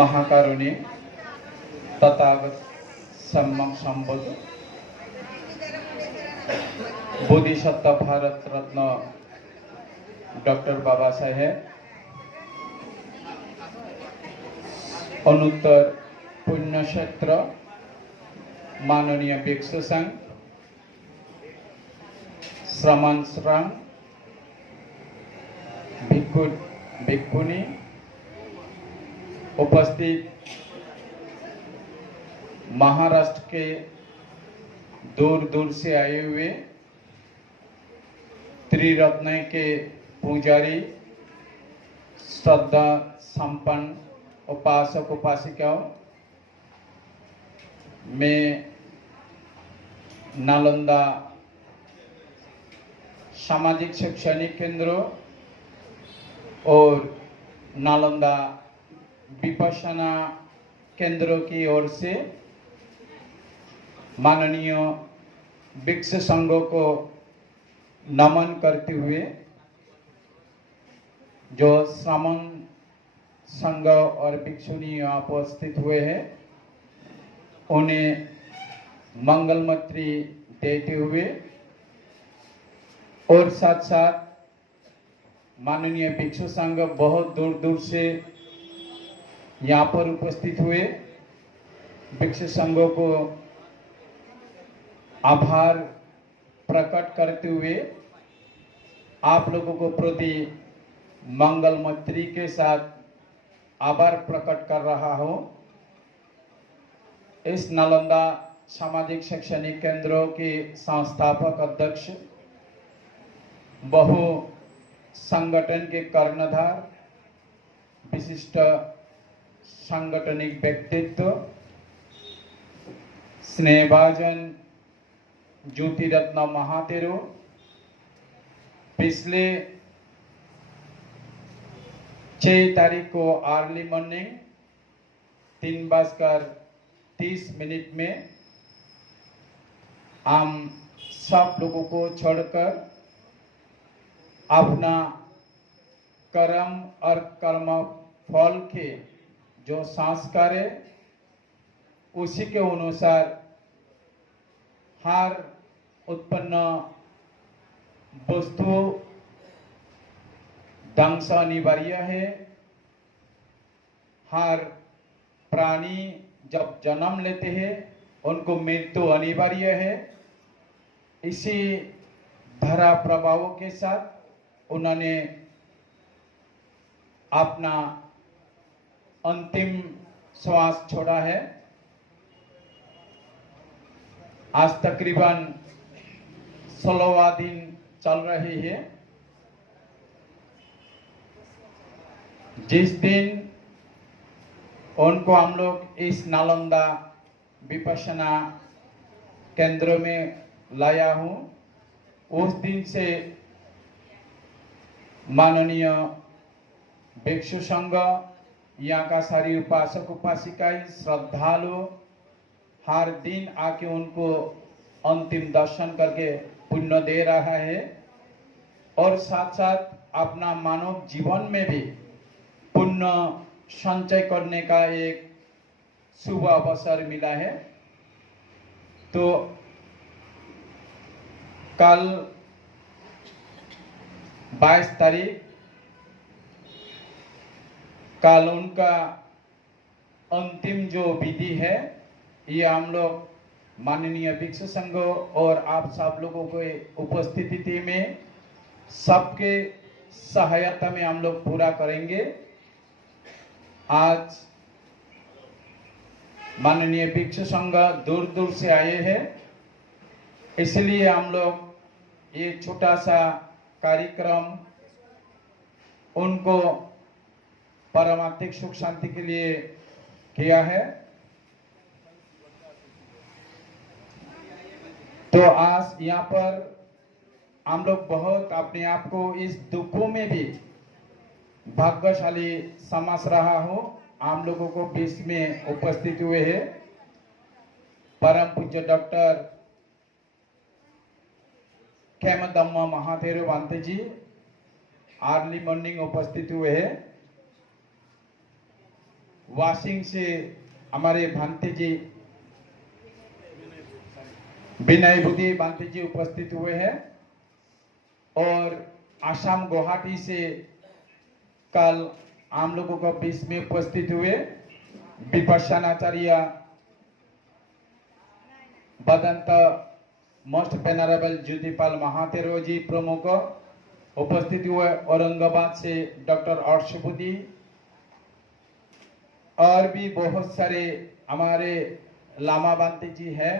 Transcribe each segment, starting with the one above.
महाकारुण्य तथागत सम्यक संबोध बोधिसत्व भारत रत्न डॉक्टर बाबा साहेब अनुत्तर पुण्यक्षेत्र माननीय भिक्षु संघ श्रमण श्राम भिक्षु भिक्षुनी उपस्थित महाराष्ट्र के दूर दूर से आए हुए त्रिरत्न के पुजारी श्रद्धा संपन्न उपासक उपासिकाओं, मैं नालंदा सामाजिक शैक्षणिक केंद्रों और नालंदा विपश्यना केंद्रों की ओर से माननीय भिक्षु संघों को नमन करते हुए जो श्रमण संघ और भिक्षुनी यहाँ उपस्थित हुए हैं उन्हें मंगलमत्री देते हुए और साथ साथ माननीय भिक्षु संघ बहुत दूर दूर से यहाँ पर उपस्थित हुए भिक्षु संघों को आभार प्रकट करते हुए आप लोगों को प्रति मंगलमत्री के साथ आभार प्रकट कर रहा हूँ। इस नालंदा सामाजिक शैक्षणिक केंद्रों के संस्थापक अध्यक्ष बहु संगठन के कर्णधार विशिष्ट सांगठनिक व्यक्तित्व स्नेहभाजन ज्योतिरत्न महातेरो पिछले 6 तारीख को अर्ली मॉर्निंग 3:30 में हम सब लोगों को छोड़कर अपना कर्म और कर्म फल के जो संस्कार है उसी के अनुसार हर उत्पन्न वस्तु ध्वंस अनिवार्य है हर प्राणी जब जन्म लेते हैं उनको मृत्यु अनिवार्य है। इसी धारा प्रभावों के साथ उन्होंने अपना अंतिम श्वास छोड़ा है। आज तकरीबन 16वां दिन चल रही है। जिस दिन उनको हम लोग इस नालंदा विपश्यना केंद्र में लाया हूँ, उस दिन से माननीय भिक्षु संघ, यहाँ का सारी उपासक उपासिकाएं श्रद्धालु हर दिन आके उनको अंतिम दर्शन करके पुण्य दे रहा है और साथ साथ अपना मानव जीवन में भी पुण्य संचय करने का एक शुभ अवसर मिला है। तो कल 22 तारीख कल उनका अंतिम जो विधि है, ये हम लोग माननीय भिक्षु संघ और आप सब लोगों के उपस्थिति में सबके सहायता में हम लोग पूरा करेंगे। आज माननीय भिक्षु संघ दूर दूर से आए हैं, इसलिए हम लोग ये छोटा सा कार्यक्रम उनको परमात्मिक सुख शांति के लिए किया है। तो आज यहाँ पर हम लोग बहुत अपने आप को इस दुखों में भी भाग्यशाली समझ रहा हूँ। हम लोगों को बीच में उपस्थित हुए हैं परम पूज्य डॉक्टर खेमदम्मा महादेव बांते जी अर्ली मॉर्निंग उपस्थित हुए हैं। वाशिंग से हमारे भांते जी विनय बुद्धि बांते जी उपस्थित हुए हैं और आसाम गुवाहाटी से कल हम लोगों को बीच में उपस्थित हुए विपश्यनाचार्य बदंत मोस्ट वेनरेबल ज्योतिपाल महातेरो जी प्रमुख उपस्थित हुए। औरंगाबाद से डॉक्टर अर्शबुद्धि और भी बहुत सारे हमारे लामा बांते जी हैं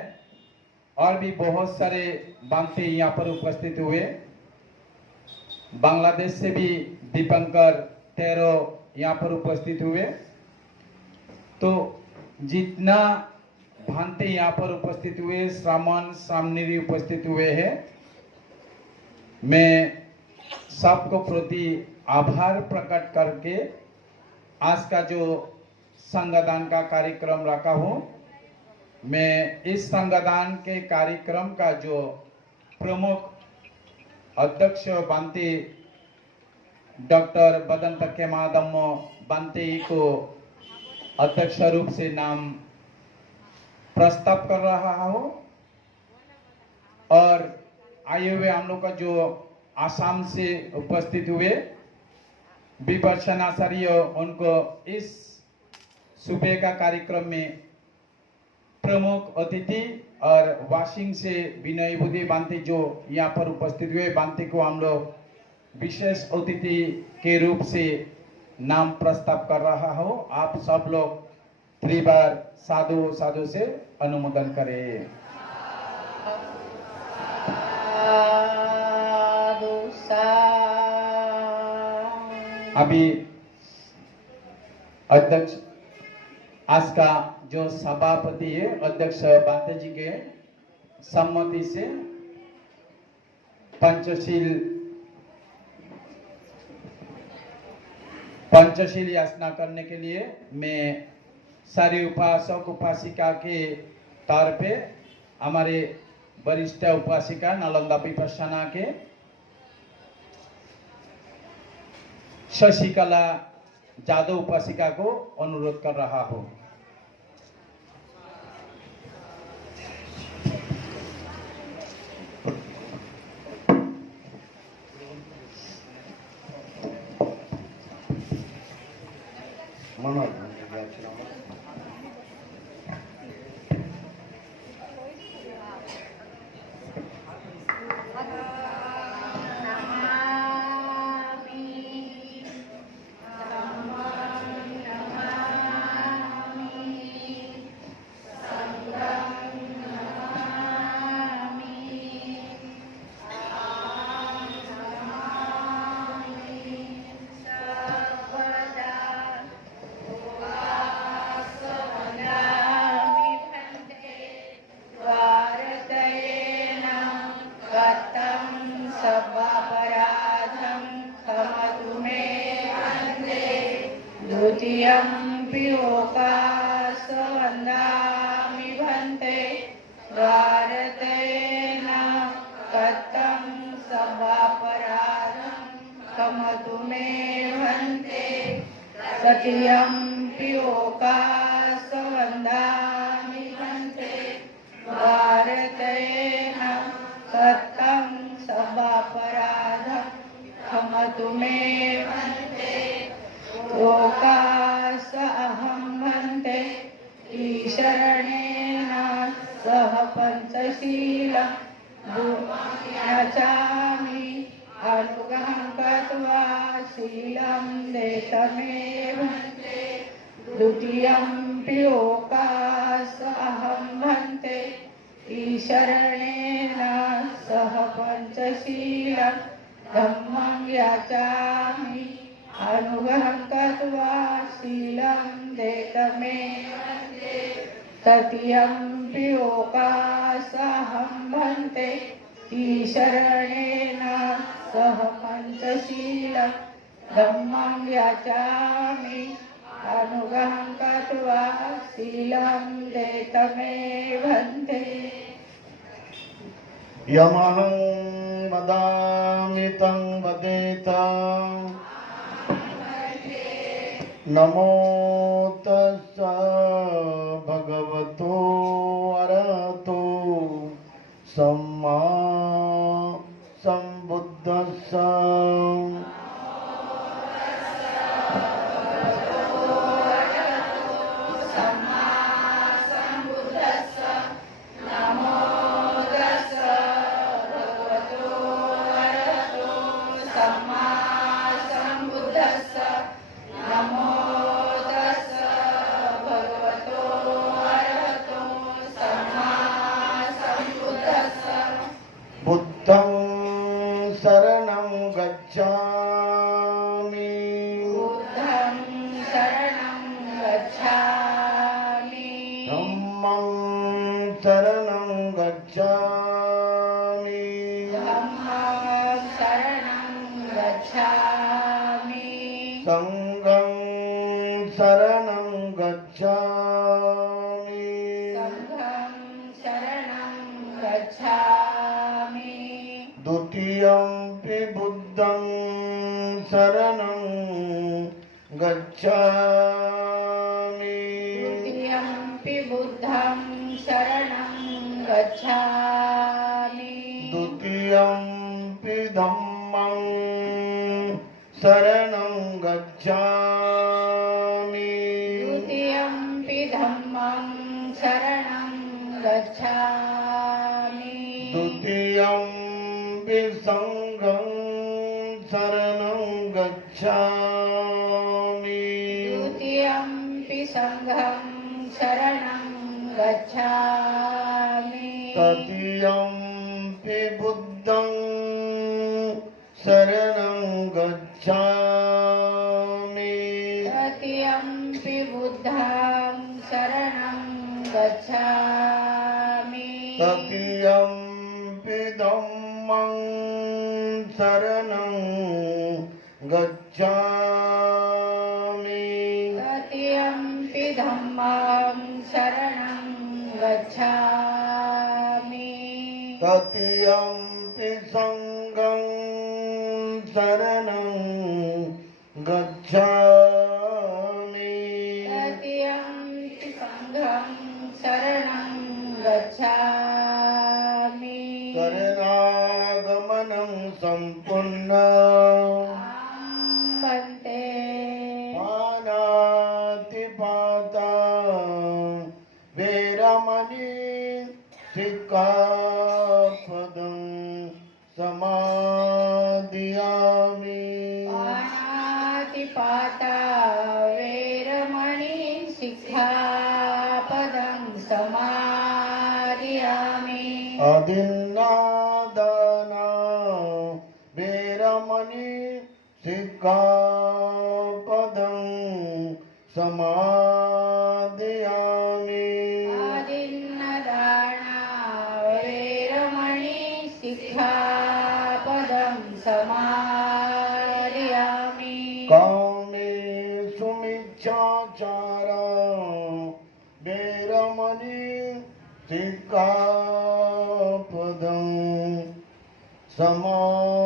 और भी बहुत सारे बांते यहाँ पर उपस्थित हुए। बांग्लादेश से भी दीपंकर तेरो यहाँ पर उपस्थित हुए। तो जितना भांते यहाँ पर उपस्थित हुए, श्रामण श्रामनीरी उपस्थित हुए हैं, मैं सबको प्रति आभार प्रकट करके आज का जो संगदान का कार्यक्रम रखा हूँ, मैं इस संगदान के कार्यक्रम का जो प्रमुख अध्यक्ष बांते डॉक्टर बदंत खेमादम्मा बांते को अध्यक्ष रूप से नाम प्रस्ताव कर रहा हूँ। और आए हुए हम लोग का जो आसाम से उपस्थित हुए विपश्यनाचार्य, उनको इस सुबह का कार्यक्रम में प्रमुख अतिथि और वाशिंग से विनय बुद्धि बांते जो यहाँ पर उपस्थित हुए बांते को हम लोग विशेष अतिथि के रूप से नाम प्रस्ताव कर रहा हो। आप सब लोग 3 बार साधु साधु से अनुमोदन करें। अभी अध्यक्ष आज का जो सभापति है अध्यक्ष बांते जी के सम्मति से पंचशील याचना करने के लिए मैं सारी उपासक उपासिका के तौर पे हमारे वरिष्ठ उपासिका नालंदा विपश्यना के शशिकला जादव उपासिका को अनुरोध कर रहा हूँ। मनोज द्वितीयम्पि लोकास्वन्दामि भन्ते द्वारतेन कथं सर्वापराधं क्षमतु मे भन्ते तृतीयम्पि लोकास्वन्दामि भन्ते द्वारतेन कथं सर्वापराधं क्षमतु मे भन्ते लोकास अहं भन्ते ईशरणेन सह पंचशीलं भूम्याचामि अनुग्रहं कृत्वा शीलं देतमे भन्ते द्वितीयम्पि लोकास अहं भन्ते ईशरणेन सह पंचशीलं धम्मं याचामि अनुग्रहं कृत्वा शीलं देतमे भन्ते तृतीयम्पि लोकासहं भन्ते ईशरणेन सह पंचशीलं धम्मं याचामि अनुग्रहं कृत्वा शीलं देतमे भन्ते यमहं वदामि तं वदेत नमो तस्स भगवतो अरहतो सम्मा सम्बुद्धस्स बुद्धं शरणं गच्छामि बुद्धं शरणं गच्छामि धम्मं शरणं गच्छामि धम्मं शरणं गच्छामि संघं शरणं गच्छामि संघं शरणं गच्छामि द्वितीयम्पि बुद्धं शरणं गच्छामि द्वितीयम्पि बुद्धं शरणं गच्छामि द्वितीयम्पि धम्मं शरणं गच्छामि द्वितीयम्पि धम्मं शरणं गच्छामि द्वितीयम्पि संघं शरणं गच्छामि द्वितीयम्पि संघं शरणं गच्छामि तृतीयम्पि बुद्धं शरणं गच्छामि तृतीयम्पि बुद्धं शरणं गच्छामि तृतीयम्पि धम्मं शरणं गच्छामि तृतीयम्पि धम्मं शरणं गच्छामि तृतीयम्पि संघं शरणं गच्छामि तृतीयम्पि संघं शरणं गच्छामि शरणागमनं सम्पूर्णम् भन्ते पानातिपाता अदिन्नादाना वेरमणि सिक्खापदं समादयामि आदिन्नदाना वेरमणि सिक्खापदं समादयामि कामेषु मिच्छाचारा वेरमणि सिक्खापदं समादयामि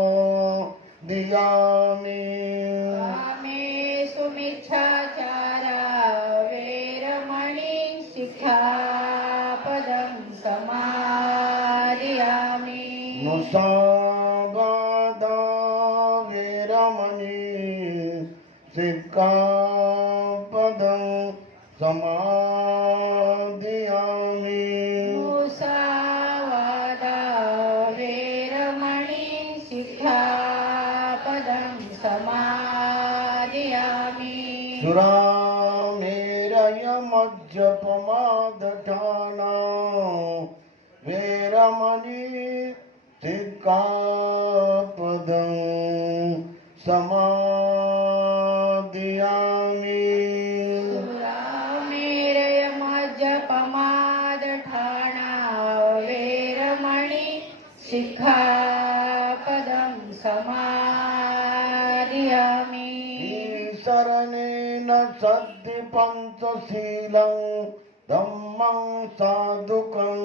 कामेषु मिच्छाचारा वेरमणि सिक्खापदं समादयामि मुसावादा वेरमणि सिक्खापदं समादयामि मुसावादा वेरमणि सिक्खापदं समादयामि सुरामेरय मज्जपमादठाना वेरमणि सिक्खापदं समादयामि सुरामेरयमज्जपमादठाना वेरमणि सिक्खापदं समादयामि शरणेन सद्धि पंचशीलं धम्मं साधुकं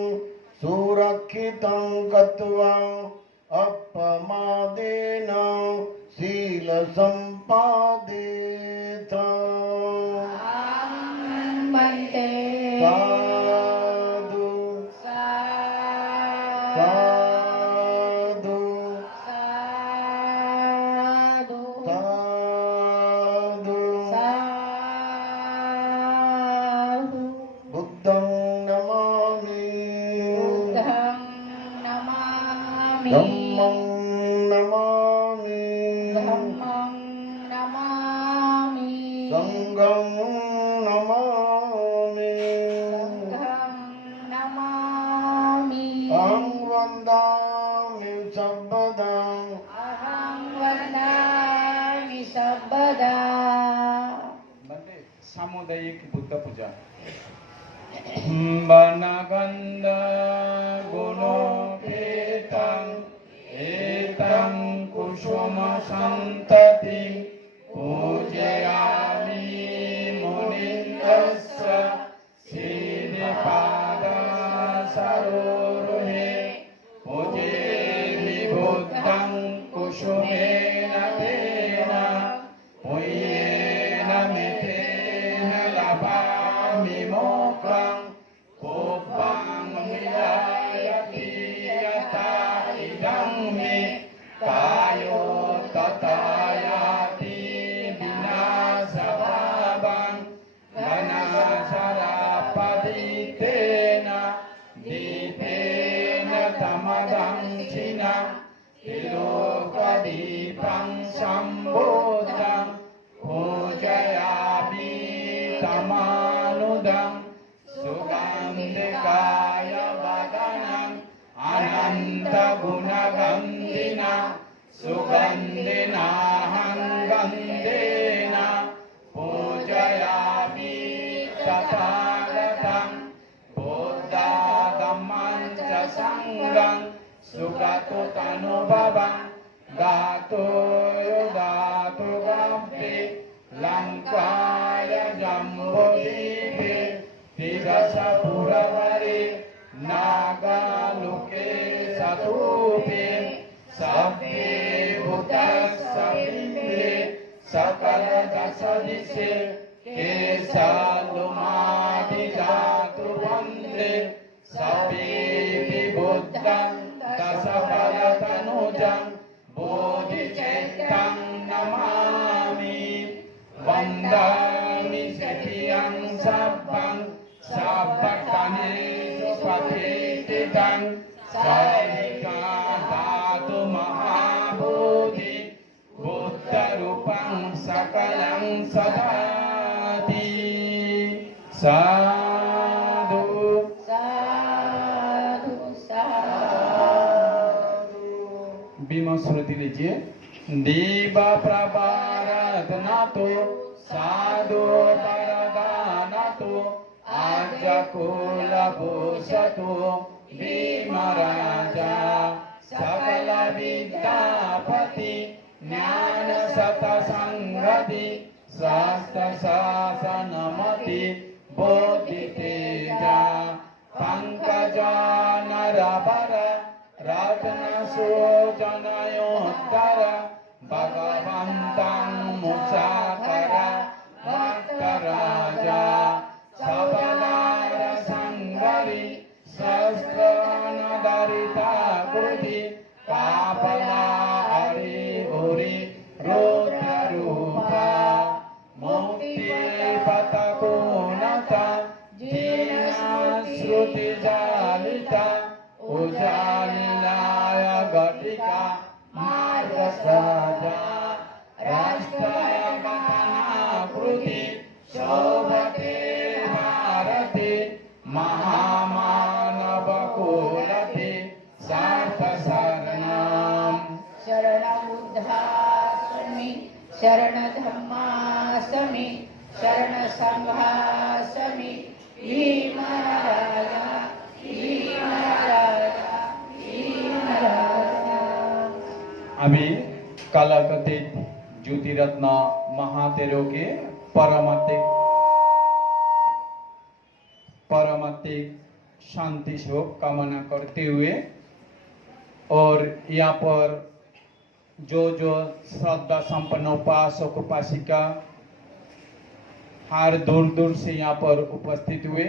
सुरक्षितं कृत्वा अपमादेन शीलसम्पादेत बन्ते साधु साधु साधु साधु साधु साधु बुद्धं नमामि बुद्धं नमामि धम्मं नमामि धम्मं नमामि संघं नमामि संघं नमामि अहं वन्दामि सर्वदा अहं वन्दामि सर्वदा म्हणजे सामुदायिक बुद्ध पूजा वनगन्ध गुणोपेतं एतं कुसुम सन्तति पूजयामि मुनीन्द्रस्य श्रीपाद सरोरुहे पूजे विबुद्धं कुसुमेन तेन पुय्येन मितेन लभामि मोक्षं कोपं विदायति यथा इदं मे कायो तथायाति विनाशभावं घनशरापदितेन दीपेन तमदंशिना तिलोकदीपं सम्बोधं पूजयामि तमानुदं सुगन्धिकाय वदनम् अनन्तगुणगन्धिना सुगन्धिनाहं गन्धेन पूजयामि तथागतं बुद्धागमं च सङ्गं सुगतो तनुभवं गातो दातु गव्ये लङ्काय जम्बुद्वीपे तिरसपुरवरे नागालोके सतूपे सभ्ये भूतस्सविम्बे सकलदशदिशे केशालुमादिजातु वन्दे सभ्ये बुद्धं दशबलतनुजं बोधिचैत्यं नमामि वन्दामि सखियं सब्बं सब्बकनेषु पतितं सरिता धातु महाबोधि बुद्धरूपं सकलं सदाति साधु साधु साधु लीजिए। दीवा प्रभारधनातो साधु वरदानतो आजकुलभूषतो भीमराजा सकल विद्यापति ज्ञान सतसंगति शास्त्र शासनमति बोधि तेजा पंकजा नरवर रत्न सुजनयोत्तर भगवन्तं मुचाकर भक्तराजा सबलार संगरि शस्त्रनधरिता कृति कापला हरि भूरि रुद्ररूपा मुक्तिपथकोन्नता श्रुतिजालिता उजालिलाय घटिका मार्गसाजा राष्ट्रगमनाकृति शोभते भारते महामानवकुलते सार्थशरणम् शरणबुद्धास्मि शरणधम्मास्मि शरणसंघास्मि भीमराजा भीमराजा भीमराजा। अभी कलाकथित ज्योतिरत्न महातेरो के परमात्मिक शांति शोक कामना करते हुए और यहाँ पर जो श्रद्धा संपन्न उपासक उपासिका हर दूर दूर से यहाँ पर उपस्थित हुए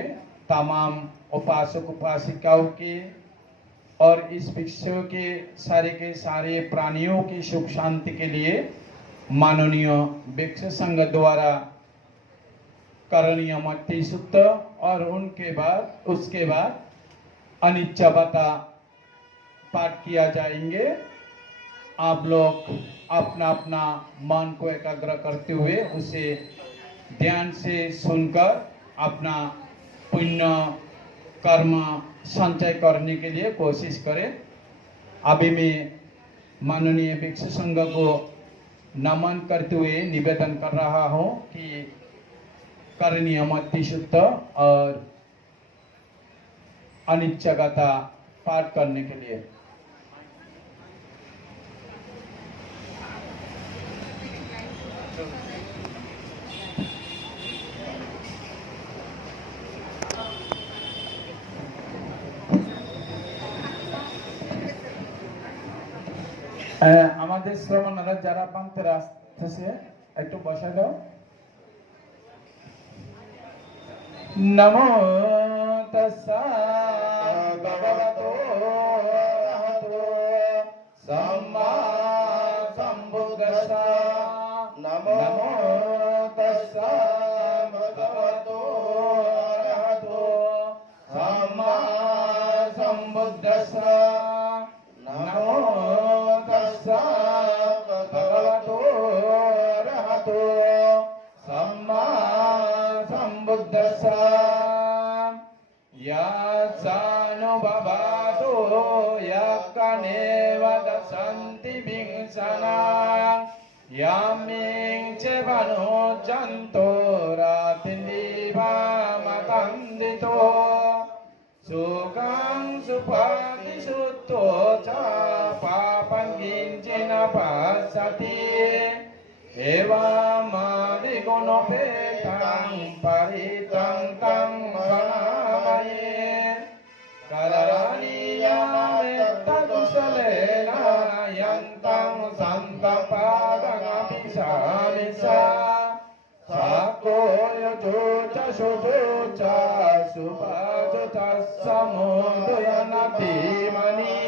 तमाम उपासक उपासिकाओं के और इस विश्व के सारे प्राणियों की सुख शांति के लिए माननीय भिक्षु संघ द्वारा करणीय मति सूत्र और उसके बाद अनिच्छवता पाठ किया जाएंगे। आप लोग अपना अपना मन को एकाग्र करते हुए उसे ध्यान से सुनकर अपना पुण्य कर्म संचय करने के लिए कोशिश करें। अभी मैं माननीय भिक्षु संघ को नमन करते हुए निवेदन कर रहा हूं कि करणीय मति सूत्र और अनिच्छवता पाठ करने के लिए। আমাদের শ্রমণরা যারা পান্তের আসতেছে একটু বসা দাও। নমো তস্সা ভগবতো অরহতো সম্মা সম্বুদ্ধাস্সা নমো তস্সা ভগবতো অরহতো সম্মা সম্বুদ্ধাস্সা নমো তস্সা ভগবতো অরহতো सम्मा सम्बुद्धस्सा याचानुभवातो यक्कनेव दशन्ति विंशना यामिं च वनोचन्तो रातिन्दीवामतन्दितो सुखं सुपातिसुतो च पापं किञ्चिन पश्यति एवमादिगुणोपेतं परितं तं वनामये करणीयमेतत्कुशलेन यन्तं सन्तपादमपि सामिषा साकोयचोचशुचोचा सुभाजुतस्समुदयनतीमनि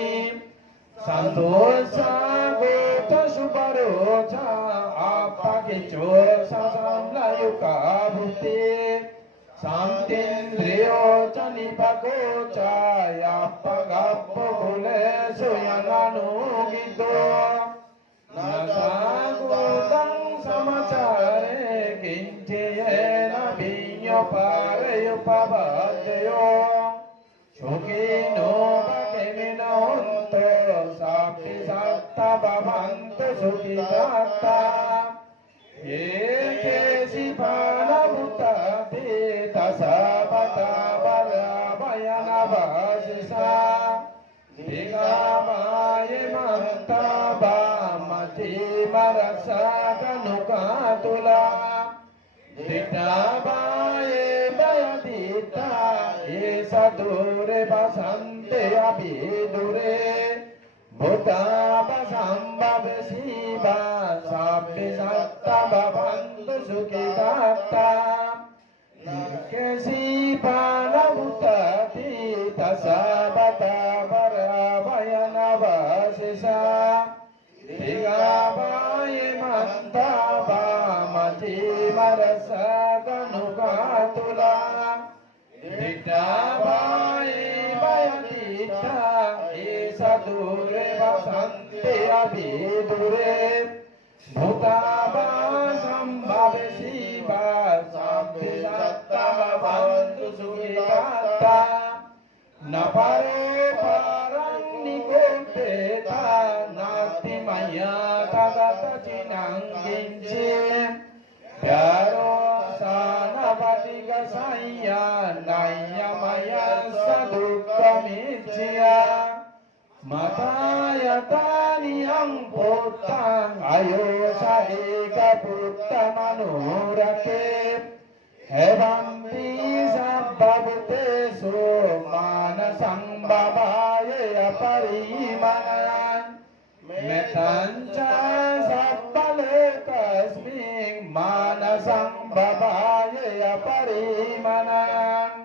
सन्तोषा गोचशुभरोचा आपाकिचो ससंलयुका भूति शान्तिन्द्रियो च निपको च यापगप्पकुले सुयननुगितो न सागुतं समाचारे किञ्चयेन विज्ञपारयुपपद्यो सुखिनो भगिनो सापि सत्तभवन् सुखितात्ता एकेशि पानभूताति तसापता वराभयनवासिसा दिगामाये मन्ताबा मतिमरसकनुकातुला दिटाबाये भयदिता एषा दूरे वसन्ते अभिदूरे भूतापसम्भव शिवा साभ्य सत्ता भवन्तु सुखितात्ता केशि पानभूताति तसापता वराभयनवासिसा दिगाबाये मन्ताबा मतिमरसकनुकातुला दिटाबाये भयदिता एषा दूरे वसन्ते अभिदूरे भूतापसम्भव शिवा साभ्य सत्ता भवन्तु सुखितात्ता न परे परं निकुम्पेता नास्ति मया तदतचिनं किञ्चित् प्यारो सानवतिकसंया नय्यमया स दुःखमिच्छया मतायतानियं पुत्रं अयोषा एकपुत्रमनुरके एवं भवतेषु मानसं भवाये अपरिमनान् मेतञ्च सब्बलेकस्मिन् मानसं भवाये अपरिमनान्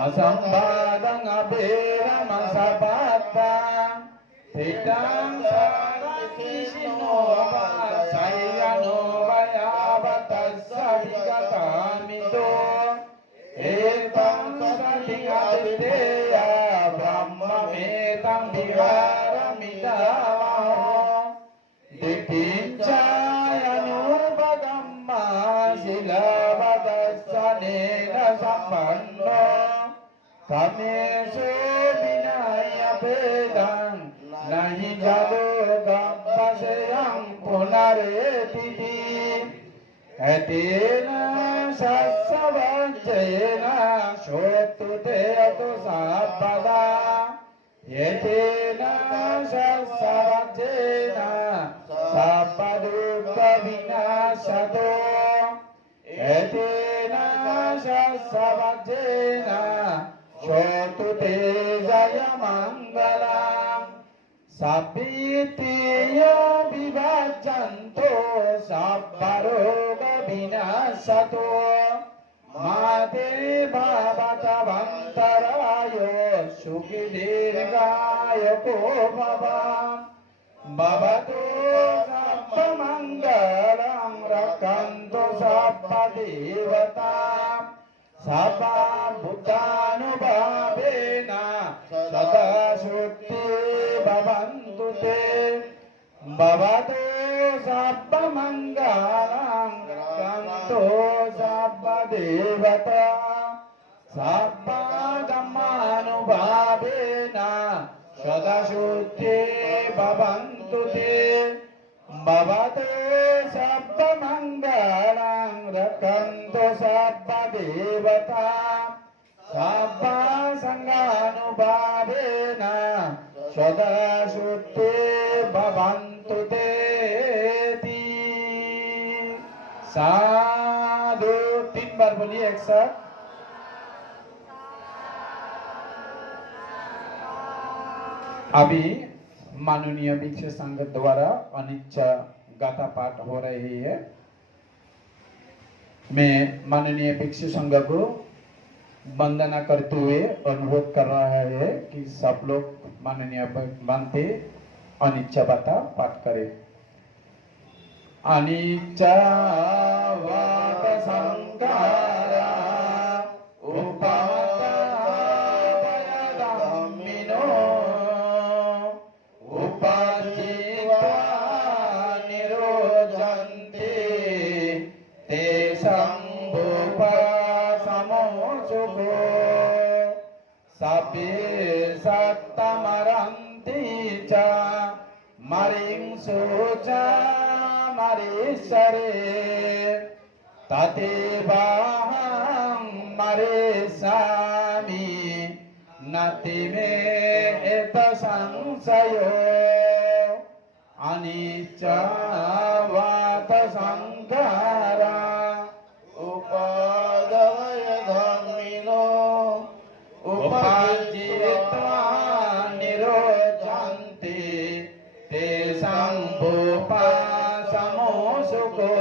असंवादं अभिरमसपत्ता थितं सारथिषिनो वासयनो वयावतस्स विगतामितो एतं सतिअतिथेया ब्रह्ममेतं विहारमिदावहो दितिञ्चायनुर्भगम्मा शिलावदस्सनेन सम्पन्नो तमेषु विनय भेदं नहि जलो गम्पशयं पुनरेतिथि एतेन सत्सवच्चेन श्रोतुते अतो सर्वदा एतेन सत्सवच्चेन सर्वदुःखविनाशतो एतेन सत्सवच्चेन श्रोतुते जयमङ्गलम् सप्पीतियो विभजन्तो सब्बरोगविनाशतो माते भवतवन्तरायो सुखी दीर्घायुको भव भवतु सर्वमङ्गलं रक्षन्तु सर्वदेवता सदा बुद्धानुभावेन सदा शुद्धि भवन्तु ते भवतु सर्वमङ्गलं रक्षन्तु सर्वदेवता सर्वधर्मानुभावेन सदा शुद्धि भवन्तु ते भवतु सर्वमङ्गलं रक्षन्तु सर्वदेवता सर्वसङ्गानुभावेन सदा शुद्धि भवन्तु ते साधु 3 बार बोलिए एक साथ अभी माननीय भिक्षु संघ द्वारा अनिच्छा गाथा पाठ हो रही है। मैं माननीय भिक्षु संघ को वंदना करते हुए अनुरोध कर रहा है कि सब लोग माननीय बनते अनिच्छा गाथा पाठ करें। अनिच्छा वात Sangakkara सत्तमरन्ति Maring suca marisare tate bahang marisami natime eta sangsayo anicca vata sankara upadaya dhammino upajitva nirojanti tesang bupa samosukho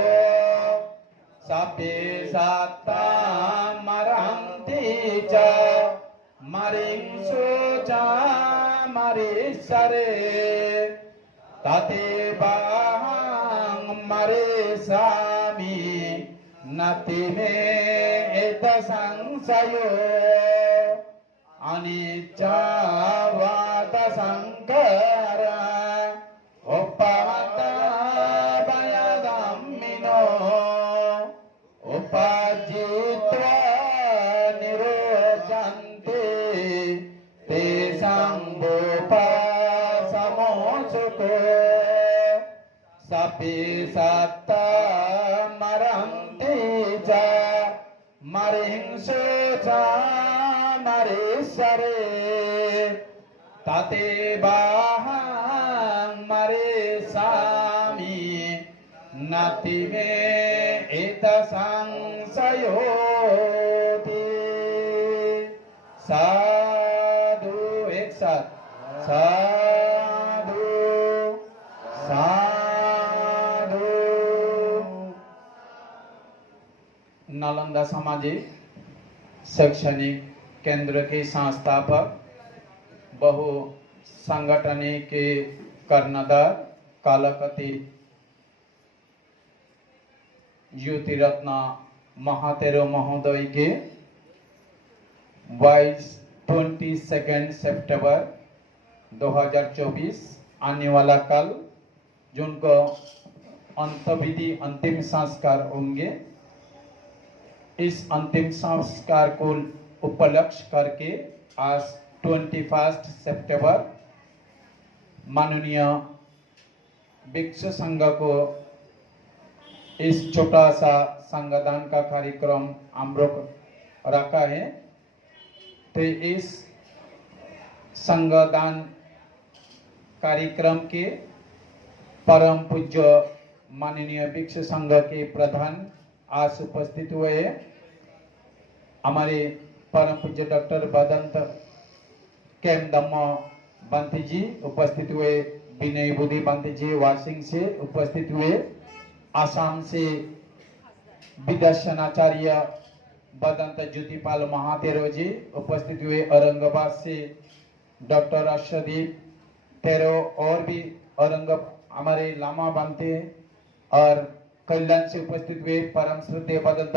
sapi satta maranti ca maring suca marisare tate bahang marisami natime eta sangsayo anicca vata sankara uppahata bayadammino upajitva nirojanti tesang bupa samosukho sapi satta maranti ca maring suca marisare tate bahang marisami natime eta sangsayoti sadhu ek साथ साधु साधु। नालंदा सामाजिक शैक्षणिक केंद्र के संस्थापक बहु संगठनी के कर्णधार कालकति युति रत्न महातेरो महोदय के 22 सितंबर 2024 आने वाला कल जिनको अंतविधि अंतिम संस्कार होंगे, इस अंतिम संस्कार को उपलक्ष्य करके आज 21 सितंबर माननीय भिक्षु संघ को इस छोटा सा संगदान का कार्यक्रम हम लोग रखा है। तो इस संगदान कार्यक्रम के परम पूज्य माननीय भिक्षु संघ के प्रधान आज उपस्थित हुए हैं। हमारे परम पूज्य डॉक्टर बदंत केम दम्मा बंती जी उपस्थित हुए, विनय बुद्धि बंती जी वाशिंग से उपस्थित हुए, आसाम से विदर्शनाचार्य बदंत ज्योतिपाल महातेरो जी उपस्थित हुए, औरंगाबाद से डॉक्टर अर्शदीप तेरो और भी औरंग हमारे लामा बनते और कल्याण से उपस्थित हुए परम श्रद्धेय बदंत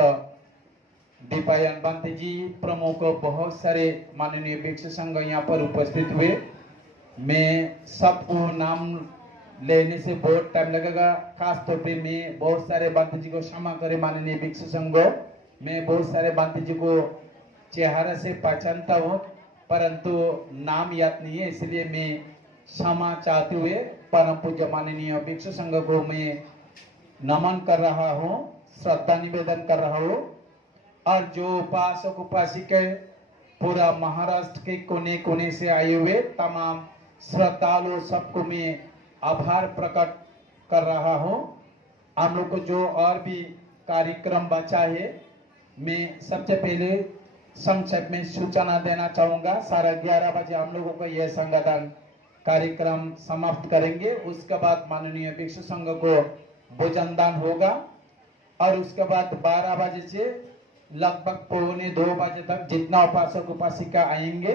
दीपायन बंते जी प्रमुख बहुत सारे माननीय भिक्षु संघ यहाँ पर उपस्थित हुए। मैं सबको नाम लेने से बहुत टाइम लगेगा, खास तौर पे मैं बहुत सारे बंते जी को क्षमा करे माननीय भिक्षु संघ। मैं बहुत सारे बंते जी को चेहरा से पहचानता हूँ परंतु नाम याद नहीं है, इसलिए मैं क्षमा चाहते हुए परम पूज्य माननीय भिक्षु संघ को मैं नमन कर रहा हूँ, श्रद्धा निवेदन कर रहा हूँ। और जो उपासक उपासिका पूरा महाराष्ट्र के कोने कोने से आए हुए तमाम श्रद्धालु सबको मैं आभार प्रकट कर रहा हूँ। हम लोग को जो और भी कार्यक्रम बचा है, मैं सबसे पहले संक्षेप में सूचना देना चाहूँगा। 11:30 बजे हम लोगों को यह संगठन कार्यक्रम समाप्त करेंगे। उसके बाद माननीय भिक्षु संघ को भोजन दान होगा और उसके बाद 12 बजे से लगभग 1:45 बजे तक जितना उपासक उपासिका आएंगे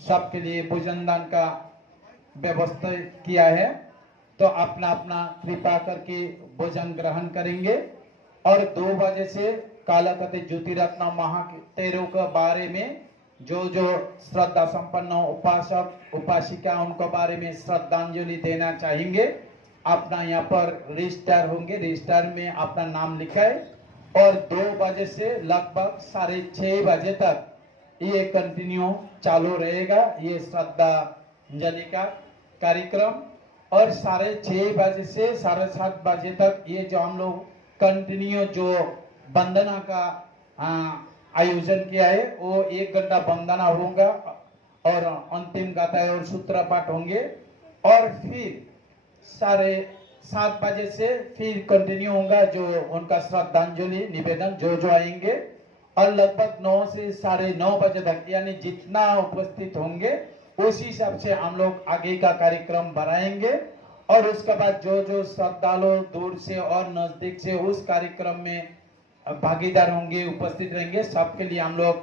सबके लिए भोजन दान का व्यवस्था किया है। तो अपना अपना कृपा करके भोजन ग्रहण करेंगे और 2 बजे से कालकति ज्योति रत्न महातेरो के बारे में जो जो श्रद्धा संपन्न उपासक उपासिका उनको बारे में श्रद्धांजलि देना चाहेंगे, अपना यहाँ पर रजिस्टर होंगे, रजिस्टर में अपना नाम लिखाए और 2 बजे से लगभग 6:30 बजे तक ये कंटिन्यू चालू रहेगा ये श्रद्धांजलि का कार्यक्रम। और 6:30 बजे से 7:30 बजे तक ये जो हम लोग कंटिन्यू जो वंदना का आयोजन किया है, वो 1 घंटा वंदना होगा और अंतिम गाथा और सूत्र पाठ होंगे। और फिर 7:30 बजे से फिर कंटिन्यू होगा जो उनका श्रद्धांजलि निवेदन जो आएंगे, और लगभग 9 से 9:30 बजे तक, यानी जितना उपस्थित होंगे उसी हिसाब से हम लोग आगे का कार्यक्रम बढ़ाएंगे। और उसके बाद जो श्रद्धालु दूर से और नजदीक से उस कार्यक्रम में भागीदार होंगे, उपस्थित रहेंगे, सबके लिए हम लोग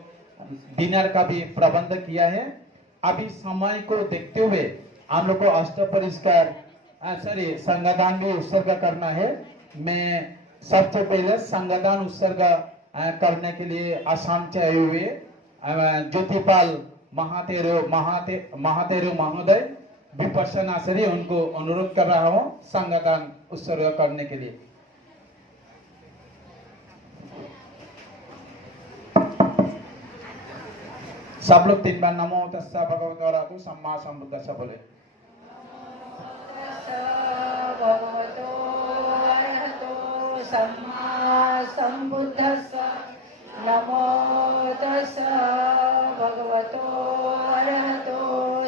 डिनर का भी प्रबंध किया है। अभी समय को देखते हुए हम लोग को संगदान भी उत्सर्ग करना है। मैं सबसे पहले संगदान उत्सर्ग करने के लिए आसाम से आए हुए ज्योतिपाल महातेरो महोदय विपश्यना से उनको अनुरोध कर रहा हूँ संगदान उत्सर्ग करने के लिए। सब लोग 3 बार नमो तस्सा भगवतो अरहतो सम्मा संबुद्धस्स बोले। भगवतो अरहतो सम्मा संबुद्धस्स। नमो तस्सा भगवतो अरहतो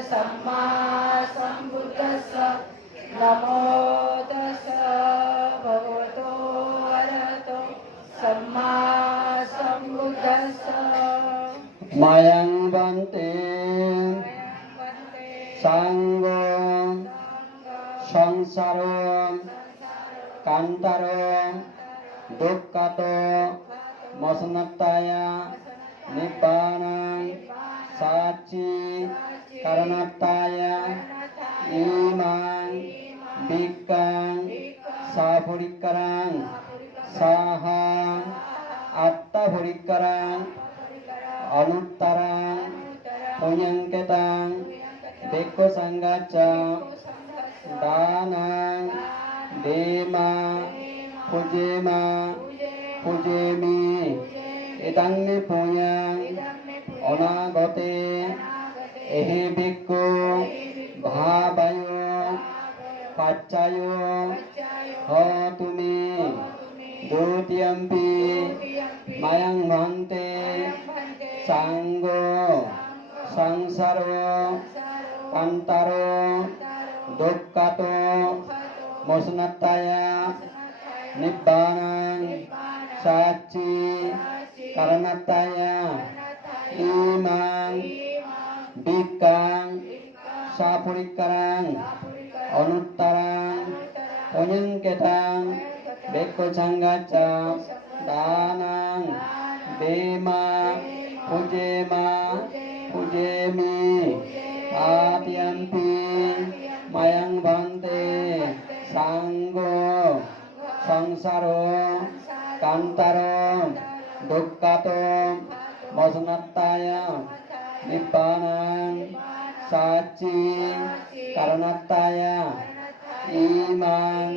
सम्मा संबुद्धस्स। नमो तस्सा भगवतो अरहतो सम्मा संबुद्धस्स। मायं वन्ते सांगो संसारो कांतारो दुक्खातो मोसनत्ताय निब्बानं साची करणात्ताय इमां बिक्कं सापुरिकरं साहा आत्तापुरिकरं अनुत्तरं पुण्यंकेतं बेको संगाच दानं देमा पूजेमा पूजेमि इदंनि पुण्यं अनागते एहि भिक्खु भावयो पाच्चायो होतुमि द्वितीयंपि मायं वन्ते सांगो संसारो कांतारो दुक्खातो मोसनत्ताय निब्बानं साची करणात्ताय इमां बिक्कं सापुरिकरं अनुत्तरं पुण्यंकेतं बेको संगाच दानं देमा पूजेमा पूजेमि आद्यंपि मायं वन्ते सांगो संसारो कांतारो दुक्खातो मोसनत्ताय निब्बानं साची करणात्ताय इमां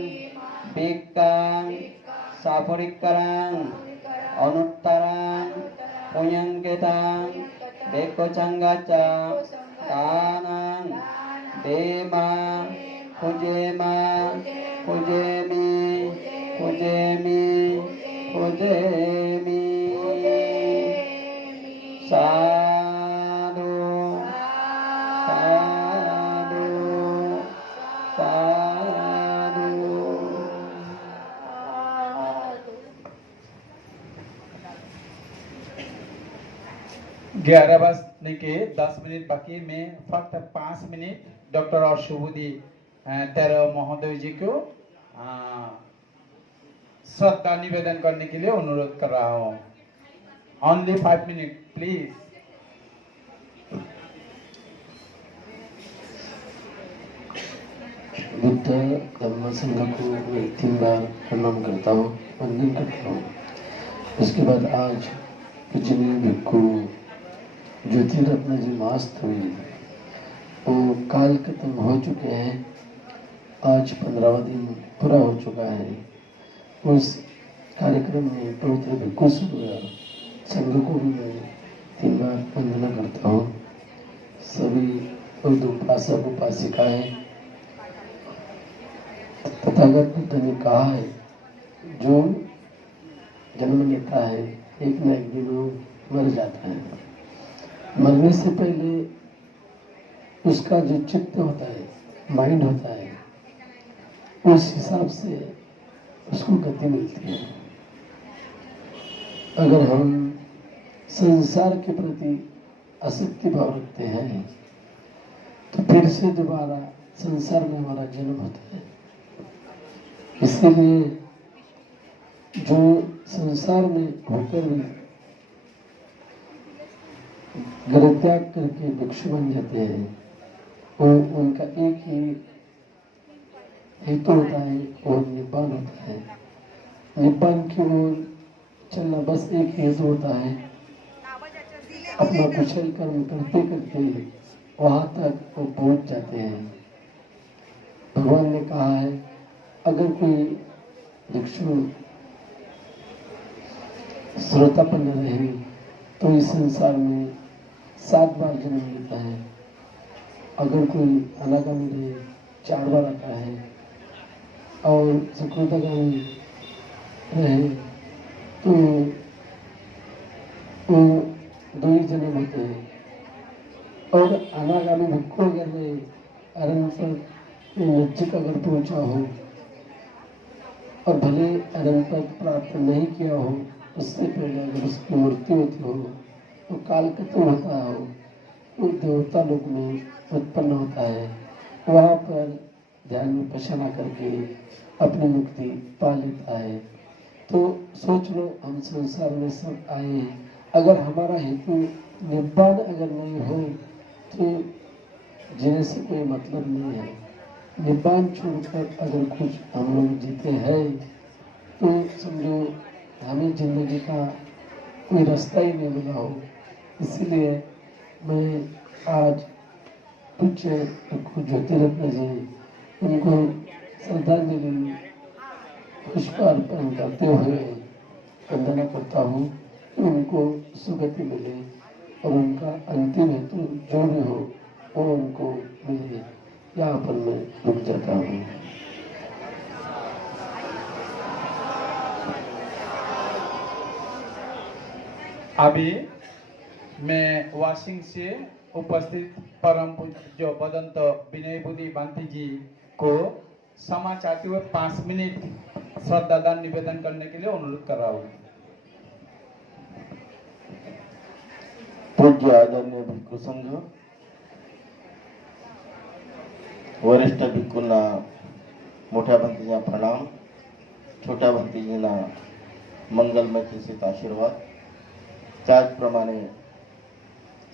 बिक्कं सापुरिकरं अनुत्तरं पुण्यंकेतं बेको संगाच दानं देमा पूजेमा पूजेमि पूजेमि पूजेमि। साधु साधु साधु। 11 बजने के 10 मिनट बाकी में फक्त 5 मिनट डॉक्टर और शुभुदी तेरो महोदय जी को श्रद्धा निवेदन करने के लिए अनुरोध कर रहा हूँ। Only 5 minute please. Buddha Dhamma Sangha को मैं 3 बार प्रणाम करता हूँ, वंदन करता हूँ। उसके बाद आज पूजनीय भिक्खु ज्योतिरत्न जी मास्त हुई, वो काल खत्म हो चुके हैं। आज 15वां दिन पूरा हो चुका है। उस कार्यक्रम में पवित्र भिक्खु संघ को भी मैं 3 बार वंदना करता हूँ। सभी उपासक उपासिकाएं तथागत बुद्ध ने कहा है, जो जन्म लेता है एक न एक दिन वो मर जाता है। मरने से पहले उसका जो चित्त होता है, माइंड होता है, उस हिसाब से उसको गति मिलती है। अगर हम संसार के प्रति आसक्ति भाव रखते हैं तो फिर से दोबारा संसार में हमारा जन्म होता है। इसीलिए जो संसार में होकर भी घर त्याग करके भिक्षु बन जाते हैं, और उनका एक ही हेतु होता है और निब्बान होता है। निब्बान की ओर चलना बस एक हेतु होता है। अपना कुशल कर्म करते करते वहां तक वो पहुंच जाते हैं। भगवान ने कहा है, अगर कोई भिक्षु श्रोतापन्न रहे तो इस संसार में 7 बार जन्म लेता है। अगर कोई अनागामी रहे 4 बार आता है, और सुकृतगामी रहे तो वो 2 ही जन्म होते हैं। और अनागामी भिक्षु अगर रहे, अरण्य पर नजदीक अगर पहुंचा हो और भले अरण्य पद प्राप्त नहीं किया हो, उससे पहले अगर उसकी मृत्यु होती हो तो कालकत्व होता हो, वो देवता लोक में उत्पन्न होता है। वहाँ पर ध्यान विपश्यना करके अपनी मुक्ति पा लेता है। तो सोच लो, हम संसार में सब आए हैं, अगर हमारा हेतु निब्बान अगर नहीं हो तो जीने से कोई मतलब नहीं है। निब्बान छोड़कर अगर कुछ हम लोग जीते हैं तो समझो हमें जिंदगी का कोई रास्ता ही नहीं मिला हो। इसीलिए मैं आज कुछ ज्योतिरत्न जी, उनको श्रद्धांजलि पुष्पार्पण करते हुए वंदना करता हूँ कि उनको सुगति मिले और उनका अंतिम हेतु जो भी हो वो उनको मिले। यहाँ पर मैं रुक जाता हूँ। अभी मैं वाशिंग से उपस्थित परम पूज्य जो बदंत विनय बुद्धि बांती जी को क्षमा चाहते हुए 5 मिनट श्रद्धादान निवेदन करने के लिए अनुरोध कर रहा हूँ। पूज्य आदरणीय भिक्खू संघ, वरिष्ठ भिक्खूंना मोठ्या भंतीजींना प्रणाम, छोट्या भंतीजींना मंगलमय चिंतित आशीर्वाद। त्याचप्रमाणे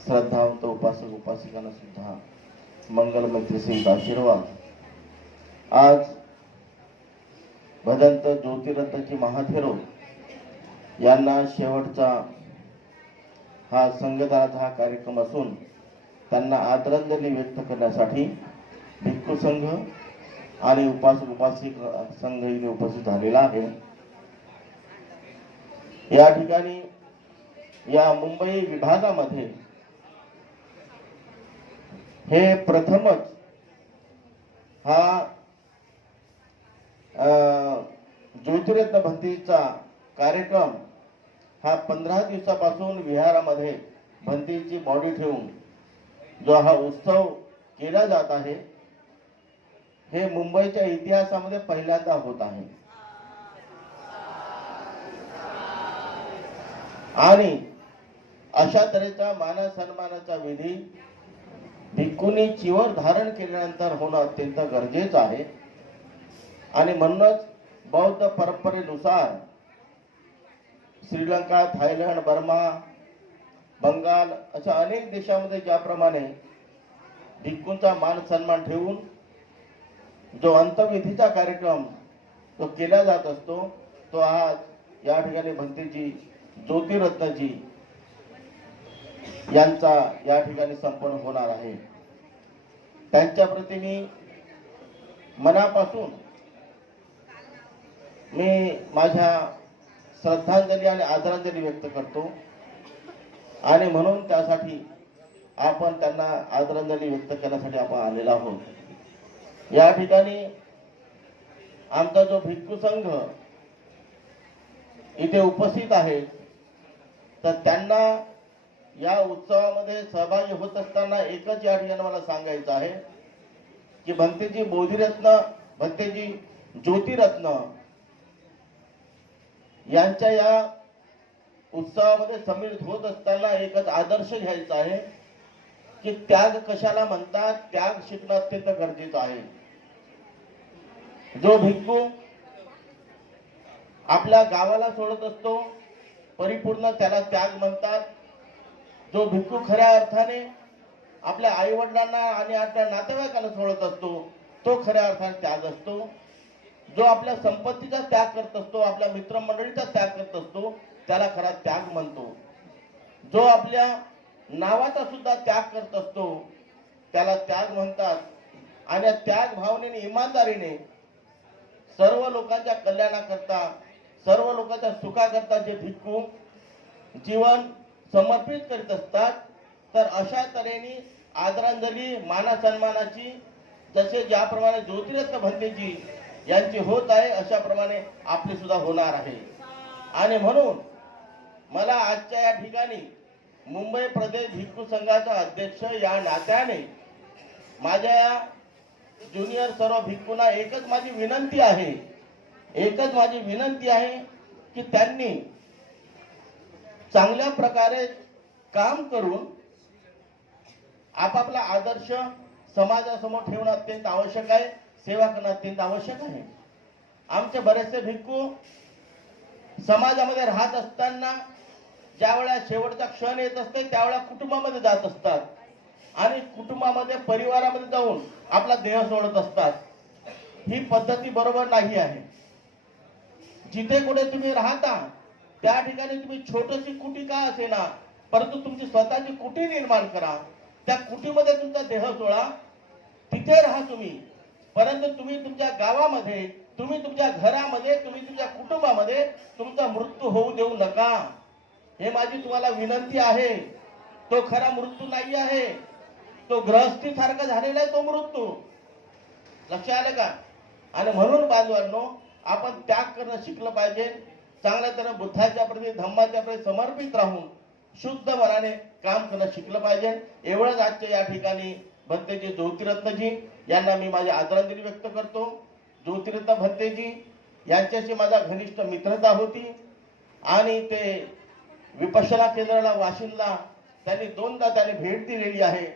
श्रद्धावंत उपासक उपासिकांना सुद्धा मंगलमय चिंतित आशीर्वाद। आज भदंत ज्योतिरत्नजी महाथेरो यांना शेवटचा हा संगदानाचा हा कार्यक्रम असून त्यांना आदरांजली व्यक्त करण्यासाठी भिक्खू संघ आणि उपासक उपासिक संघ इथे उपस्थित झालेला आहे। या ठिकाणी या मुंबई विभागामध्ये हे प्रथमच हा ज्योतिरत्न भंतीचा कार्यक्रम हा 15 दिवसापासून विहारामध्ये भंतीची बॉडी ठेवून जो हा उत्सव केला जात आहे, हे मुंबईच्या इतिहासामध्ये पहिल्यांदा होत आहे। आणि अशा तऱ्हेचा मान सन्मानाचा विधी भिक्खूंनी चिवर धारण केल्यानंतर होणं अत्यंत गरजेचं आहे। आणि म्हणूनच बौद्ध परंपरेनुसार श्रीलंका, थायलंड, बर्मा, बंगाल अशा अनेक देशांमध्ये ज्याप्रमाणे भिक्खूंचा मान सन्मान ठेवून जो अंत्यविधीचा कार्यक्रम तो केला जात असतो, तो आज या ठिकाणी भंतीजी ज्योतिरत्नजी यांचा या ठिकाणी संपन्न होणार आहे। त्यांच्या प्रती मी मनापासून माझ्या श्रद्धांजली आणि आदरांजली व्यक्त करतो। आणि म्हणून त्यासाठी आपण त्यांना आदरांजली व्यक्त करण्यासाठी आपण आलेलो आहोत। या ठिकाणी आमचा जो भिक्खू संघ इथे उपस्थित आहे, तर त्यांना या उत्सवामध्ये सहभागी होत असताना एकच या ठिकाणी मला सांगायचं आहे की भंतेजी बोधिरत्न, भंतेजी ज्योतिरत्न यांच्या या उत्सवामध्ये सम्मिलित होत असताना एकच आदर्श घ्यायचा आहे की त्याग कशाला म्हणतात, त्याग शिकणं अत्यंत गरजेचं आहे. जो भिक्खू आपल्या गावाला सोडत असतो परिपूर्ण त्याला त्याग म्हणतात. जो भिक्खू खऱ्या अर्थाने आपल्या आई वडिलांना आणि आपल्या नातेवाईकांना सोडत असतो तो खऱ्या अर्थाने त्याग असतो. जो आपल्या संपत्तीचा त्याग करत असतो, आपल्या मित्रमंडळीचा त्याग करत असतो त्याला खरा त्याग म्हणतो. जो आपल्या नावाचा सुद्धा त्याग करत असतो त्याला त्याग म्हणतात. आणि त्याग भावनेने, इमानदारीने सर्व लोकांच्या कल्याणाकरता, सर्व लोकांच्या सुखाकरता जे भिक्खू जीवन समर्पित करीत असतात, तर अशा तऱ्हेने आदरांजली, मानसन्मानाची जसे ज्याप्रमाणे ज्योतिरत्न भंतेजी यांची होत आहे अशा प्रमाणे आपली सुद्धा होणार आहे. आणि म्हणून मला आजच्या या ठिकाणी मुंबई प्रदेश भिक्खू संघाचा अध्यक्ष या नात्याने माझ्या ज्युनियर सर्व भिक्खूंना एकच माझी विनंती आहे, की त्यांनी चांगल्या प्रकारे काम करून आपापला आदर्श समाजासमोर ठेवणं अत्यंत आवश्यक आहे, सेवा करणं अत्यंत आवश्यक आहे. आमचे बरेचसे भिक्खू समाजामध्ये राहत असताना ज्यावेळेला शेवटचा क्षण येत असते त्यावेळेला कुटुंबामध्ये जात असतात आणि कुटुंबामध्ये, परिवारामध्ये जाऊन आपला देह सोडत असतात. ही पद्धती बरोबर नाही आहे. जिथे कुठे तुम्ही राहता त्या ठिकाणी तुम्ही छोटीशी कुटी का असेना, परंतु तुमची स्वतःची कुटी निर्माण करा. त्या कुटीमध्ये तुमचा देह सोडा, तिथे राहा तुम्ही. परंतु तुम्ही तुमच्या गावामध्ये, तुम्ही तुमच्या घरामध्ये, तुम्ही तुमच्या कुटुंबामध्ये तुमचा मृत्यू होऊ देऊ नका. हे माझी तुम्हाला विनंती आहे. तो खरा मृत्यू नाही आहे, तो गृहस्थी सारखा झालेला आहे तो मृत्यू. लक्ष आलं का? आणि म्हणून बांधवांनो, आपण त्याग करणं शिकलं पाहिजे. चांगल्या तऱ्हे बुद्धाच्या प्रती, धम्माच्या प्रती समर्पित राहून शुद्ध मनाने काम करणं शिकलं पाहिजे. एवढंच आजच्या या ठिकाणी भंतेजी ज्योतिरत्नजी यांना मी माझी आदरांजली व्यक्त करतो. ज्योतिरत्न भंतेजी यांच्याशी माझा घनिष्ठ मित्रता होती आणि ते विपश्यना केंद्राला वाशिमला त्यांनी 2दा भेट दिलेली आहे.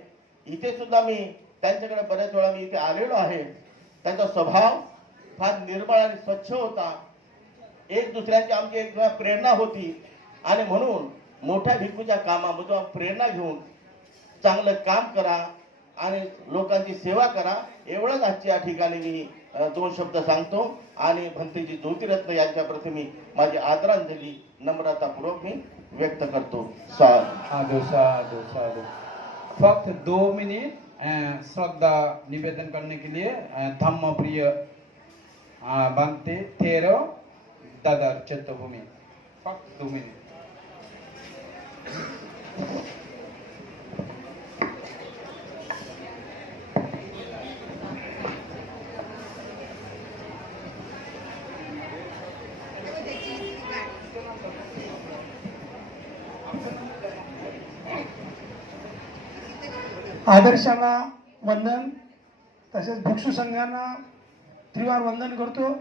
इथे सुद्धा मी त्यांच्याकडे बऱ्याच वेळा मी इथे आलेलो आहे. त्यांचा स्वभाव फार निर्मळ आणि स्वच्छ होता. एक दुसऱ्याची आमची एक प्रेरणा होती आणि म्हणून मोठ्या भिक्खूच्या कामामधून प्रेरणा घेऊन चांगलं काम करा आणि लोकांची सेवा करा. एवढंच आजच्या या ठिकाणी मी 2 शब्द सांगतो आणि भंतेजी ज्योतिरत्न यांच्या प्रती मी माझी आदरांजली नम्रतापूर्वक मी व्यक्त करतो. साधु साधु साधु. फक्त 2 मिनट श्रद्धा निवेदन करने के लिए धम्म प्रिय भंते थेरो दादर चैत्यभूमि. फक्त 2 मिनट. आदर्शाला वंदन, तसेच भिक्षू संघांना त्रिवार वंदन करतो.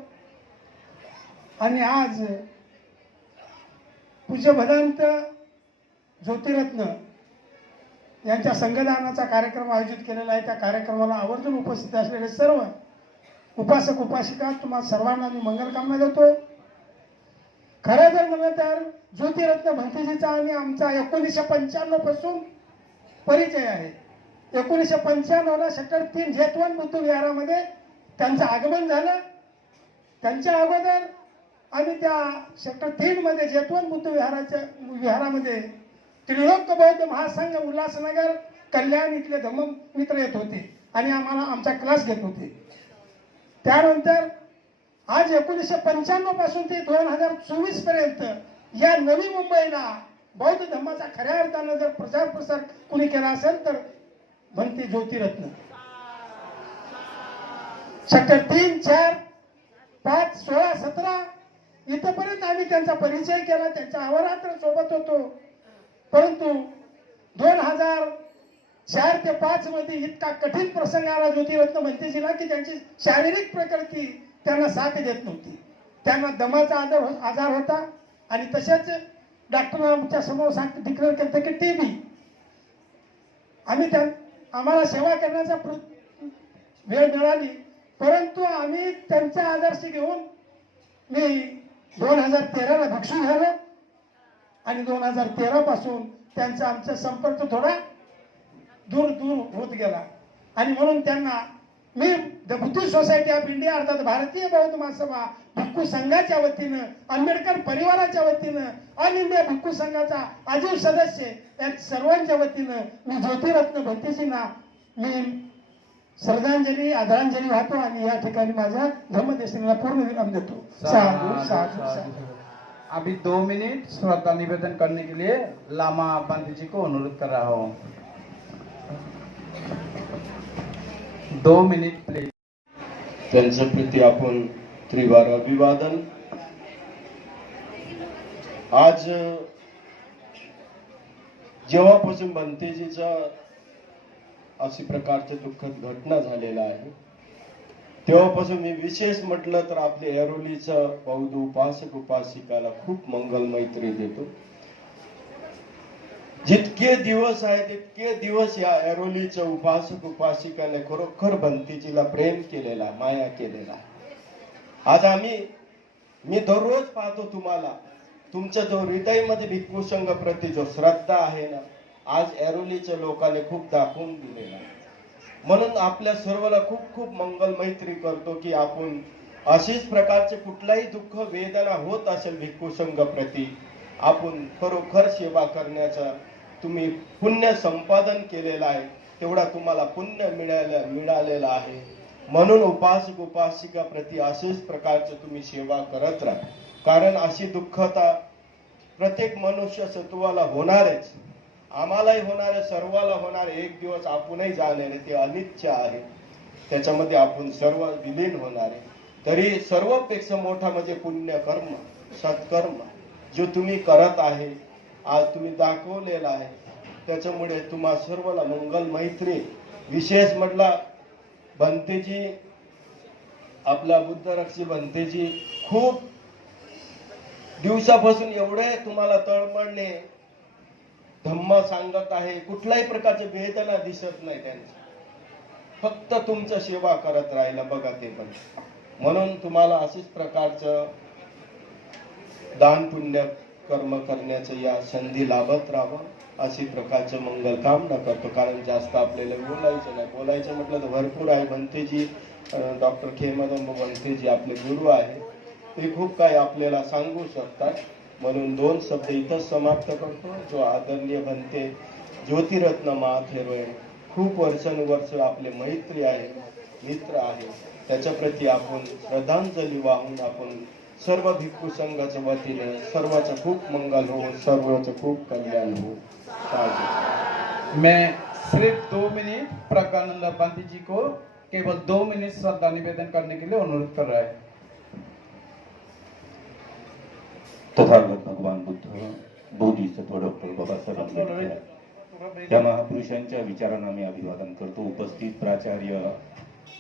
आणि आज पूज्य भदंत ज्योतिरत्न यांच्या संघदानाचा कार्यक्रम आयोजित केलेला आहे. त्या कार्यक्रमाला आवर्जून उपस्थित असलेले सर्व उपासक उपासिका तुम्हा सर्वांना मी मंगलकामना देतो. खरं जर म्हणलं तर ज्योतिरत्न भंतेजीचा आणि आमचा 1995 पासून परिचय आहे. 1995ला सेक्टर 3 जेतवन बुद्ध विहारामध्ये त्यांचं आगमन झालं. त्यांच्या अगोदर आम्ही त्या सेक्टर 3 मध्ये जेतवन बुद्ध विहारामध्ये त्रिलोक बौद्ध महासंघ उल्हासनगर कल्याण इथले धम्ममित्र येत होते आणि आम्हाला आमचा क्लास घेत होते. त्यानंतर आज 1995 पासून ते 2024 पर्यंत या नवी मुंबईला बौद्ध धर्माचा खऱ्या अर्थानं जर प्रचार प्रसार कुणी केला असेल तर भंते ज्योतिरत्न. सेक्टर 3, 4 5, 16, 17 इथपर्यंत आम्ही त्यांचा परिचय केला, त्यांच्या अहोरात्र सोबत होतो. परंतु 2004 ते 5 मध्ये इतका कठीण प्रसंग आला ज्योतिरत्न भंतेजीला की त्यांची शारीरिक प्रकृती त्यांना साथ देत नव्हती. त्यांना दमाचा आजार होता आणि तसेच डॉक्टर आमच्या समोर डिक्लेअर करते की टीबी. आम्हाला सेवा करण्याचा वेळ मिळाली, परंतु आम्ही त्यांचा आदर्श घेऊन मी 2013ला भिक्षू झालो आणि 2013 पासून त्यांचा आमचा संपर्क थोडा दूर होत गेला. आणि म्हणून त्यांना me the Buddhist society of India अर्थात भारतीय बौद्ध महासभा भिक्खू संघाच्या वतीनं, आंबेडकर परिवाराच्या वतीनं, ऑल इंडिया भिक्खू संघाचा आजीव सदस्य या सर्वांच्या वतीनं मी ज्योतिरत्न भंतेजींना मी श्रद्धांजली आदरांजली वाहतो आणि या ठिकाणी माझ्या धर्मदेशनीला पूर्ण विराम देतो. साधू साधू साधू. अभी 2 मिनट श्रद्धा निवेदन करने के लिए लामा पंत जी को अनुरोध कर रहा हूँ. 2 मिनिट प्लीज. त्यांच्या प्रती आपण त्रिवार अभिवादन. आज जेव्हापासून भंतेजीचा अशी प्रकारची दुःखद घटना झालेला आहे तेव्हापासून मी विशेष म्हटलं तर आपले ऐरोलीचा बौद्ध उपासक उपासिकाला खूप मंगल मैत्री देतो. जितके दिवस आहे तितके दिवस या ऐरोलीच्या उपासक उपासिकाने खरोखर भंतेजीला प्रेम केलेला, माया केलेला. आज मी दररोज पाहतो तुम्हाला, तुमच्या जो हृदयामध्ये भिक्खू संघ प्रति जो श्रद्धा आहे ना, आज ऐरोलीच्या लोकांनी खूप दाखवून दिलेला. म्हणून आपल्या सर्वाला खूप खूप मंगल मैत्री करतो की आपण अशीच प्रकारचे कुठलाही दुःख वेदना होत असेल भिक्खू संघ प्रति आपण खरोखर सेवा करण्याचा तुम्ही पुण्य संपादन केलेला आहे, तेवढा तुम्हाला पुण्य मिळालेला आहे. म्हणून उपासक उपासिका प्रति अशीच प्रकारचे तुम्ही सेवा करत राहा. कारण अशी दुःखता प्रत्येक मनुष्य सत्वाला होणारच, आम्हालाही होणार आहे, सर्वाला होणार. एक दिवस आपणही जाणार आहे, ते अनित्य आहे, त्याच्यामध्ये आपण सर्व विलीन होणार आहे. तरी सर्वपेक्षा मोठा म्हणजे पुण्यकर्म, सत्कर्म जो तुम्ही करत आहे, आज तुम्ही दाखवलेला आहे. त्याच्यामुळे तुम्हा सर्वाला मंगल मैत्री. विशेष म्हटला भंतेजी, आपला बुद्धरक्षी भंतेजी खूप दिवसापासून एवढे तुम्हाला तळमळणे धम्म सांगत आहे, कुठल्याही प्रकारचे वेदना दिसत नाही त्यांची, फक्त तुमचं सेवा करत राहिलं बघा ते पण. म्हणून तुम्हाला अशीच प्रकारचं दान पुण्य कर्म करण्याचं या संधी लाभत राहावं अशी प्रकारचं मंगल कामना करतो. कारण जास्त आपल्याला बोलायचं नाही, बोलायचं म्हटलं तर भरपूर आहे. भंतेजी डॉक्टर खेमदंब भंतेजी आपले गुरु आहे, ते खूप काही आपल्याला सांगू शकतात. म्हणून 2 शब्द इथंच समाप्त करतो. जो आदरणीय भंते ज्योतिरत्न महाथेरवे खूप वर्षानुवर्ष आपले मैत्री आहे, मित्र आहे, त्याच्या प्रती आपण श्रद्धांजली वाहून आपण सर्व भिक्खू संघाच्या वतीने सर्वांचं खूप मंगल हो, सर्वांचं खूप कल्याण हो. मैं सिर्फ 2 मिनट प्रज्ञानंद पंत जी को केवल 2 मिनट श्रद्धा निवेदन करने के लिए अनुरोध कर रहा है. तथागत भगवान बुद्ध, बोधिसत्व डॉक्टर बाबासाहेब आंबेडकर या महापुरुषांच्या विचारांना मी अभिवादन करतो. उपस्थित प्राचार्य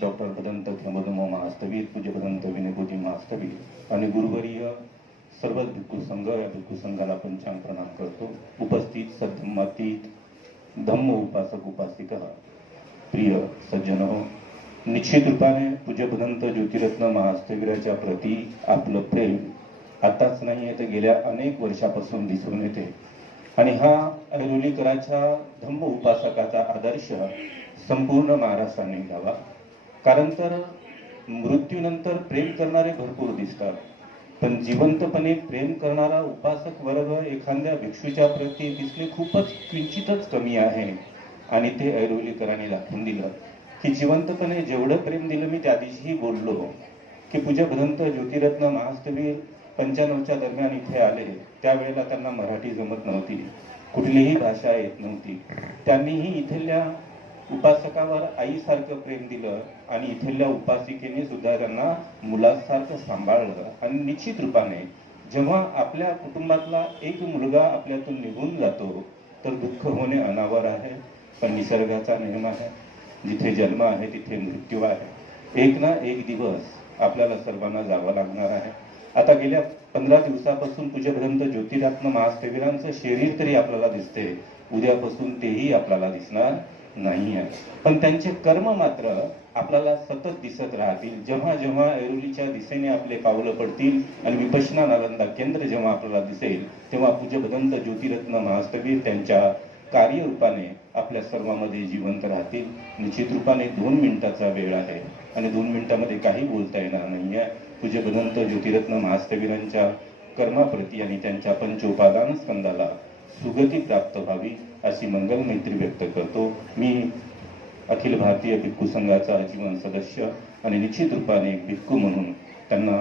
डॉक्टर भदंत खेमदंब महास्तवीर, पूज्य भदंत विनयभोजी महास्तवीर आणि गुरुवर्य सर्व भिक्खू संघ, या भिक्खू संघाला पंचांग प्रणाम करतो. उपस्थित सद्धम्मातीत धम्म उपासक उपासिका, प्रिय सज्जन हो, निश्चित रूपाने पूज्य भदंत ज्योतिरत्न महास्तवीराच्या प्रती आपलं प्रेम आताच नाही तर गेल्या अनेक वर्षापासून दिसून येते. आणि हा ऐरोलीकराच्या धम्म उपासकाचा आदर्श संपूर्ण महाराष्ट्राने घ्यावा. कारण तर मृत्यूनंतर प्रेम करणारे भरपूर दिसतात, पण जिवंतपणे प्रेम करणारा उपासक वर्ग एखाद्या भिक्षूच्या प्रती दिसणे खूपच किंचितच कमी आहे. आणि ते ऐरोलीकरांनी दाखवून दिलं की जिवंतपणे जेवढं प्रेम दिलं. मी त्या दिवशीही बोललो की पूज्य भदंत ज्योतिरत्न महास्तवीर 95च्या दरम्यान इथे आले, त्यावेळेला त्यांना मराठी जमत नव्हती, कुठलीही भाषा येत नव्हती. त्यांनीही इथल्या उपासकावर आईसारखं प्रेम दिलं आणि इथल्या उपासिकेने सुद्धा त्यांना मुलासारखं सांभाळलं. आणि निश्चित रूपाने जेव्हा आपल्या कुटुंबातला एक मुलगा आपल्यातून निघून जातो तर दुःख होणे अनावर आहे, पण निसर्गाचा नियम आहे. जिथे जन्म आहे तिथे मृत्यू आहे. एक ना एक दिवस आपल्याला सर्वांना जावं लागणार आहे. आता गेल्या 15 दिवसापासून पूज्यभदंत ज्योतिरत्न महास्थविरांचं शरीर तरी आपल्याला दिसते, उद्यापासून तेही आपल्याला दिसणार नाही आहे. पण त्यांचे कर्म मात्र आपल्याला सतत दिसत राहतील. जेव्हा जेव्हा ऐरोलीच्या दिशेने आपले पावलं पडतील आणि विपश्यना नालंदा केंद्र जेव्हा आपल्याला दिसेल, तेव्हा पूज्यभदंत ज्योतिरत्न महास्थवीर त्यांच्या कार्यरूपाने आपल्या सर्वांमध्ये जिवंत राहतील. निश्चित रूपाने 2 मिनिटाचा वेळ आहे आणि 2 मिनिटामध्ये काही बोलता येणार नाहीये. पूज्यभदंत ज्योतिरत्न महास्थवीरांच्या कर्माप्रती आणि त्यांच्या पंचोपादान स्कंदाला सुगती प्राप्त व्हावी अशी मंगल मैत्री व्यक्त करतो. मी अखिल भारतीय भिक्खू संघाचा आजीवन सदस्य आणि निश्चित रूपाने एक भिक्खू म्हणून त्यांना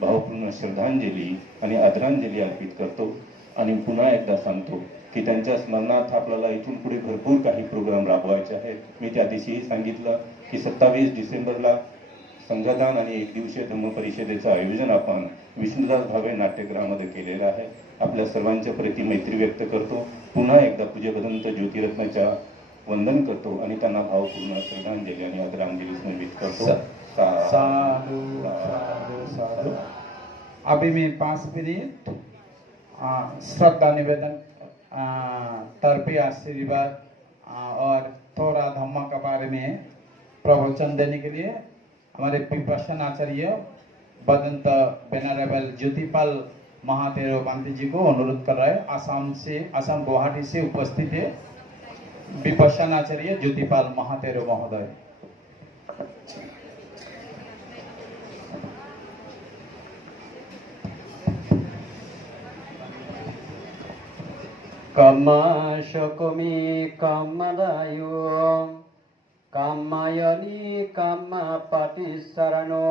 भावपूर्ण श्रद्धांजली आणि आदरांजली अर्पित करतो. आणि पुन्हा एकदा सांगतो की त्यांच्या स्मरणार्थ आपल्याला इथून पुढे भरपूर काही प्रोग्राम राबवायचे आहेत. मी त्या दिवशीही सांगितलं की 27 डिसेंबरला संघदान आणि 1 दिवसीय धम्म परिषदेचं आयोजन आपण विष्णुदास भावे नाट्यगृहामध्ये केलेलं आहे. आपल्या सर्वांच्या प्रति मैत्री व्यक्त करतो. पुन्हा एकदा पूज्यभदंत ज्योतिरत्नाच्या वंदन करतो आणि त्यांना भावपूर्ण श्रद्धांजली आणि आदरांजली समर्पित करतो. साधु साधु साधु. अभी मैं 5 मिनट श्रद्धा निवेदन, तरफी आशीर्वाद और थोड़ा धम्मा के बारे में प्रवचन देने के लिए हमारे विपश्यन आचार्य बदंत वेनरेबल ज्योतिपाल महातेरो बांती जी को अनुरोध कर रहा है. आसाम गुवाहाटी से उपस्थित है विपश्यन आचार्य ज्योतिपाल महातेरो महोदय. Kamashokumi kamadayo kamayani kamapatisarano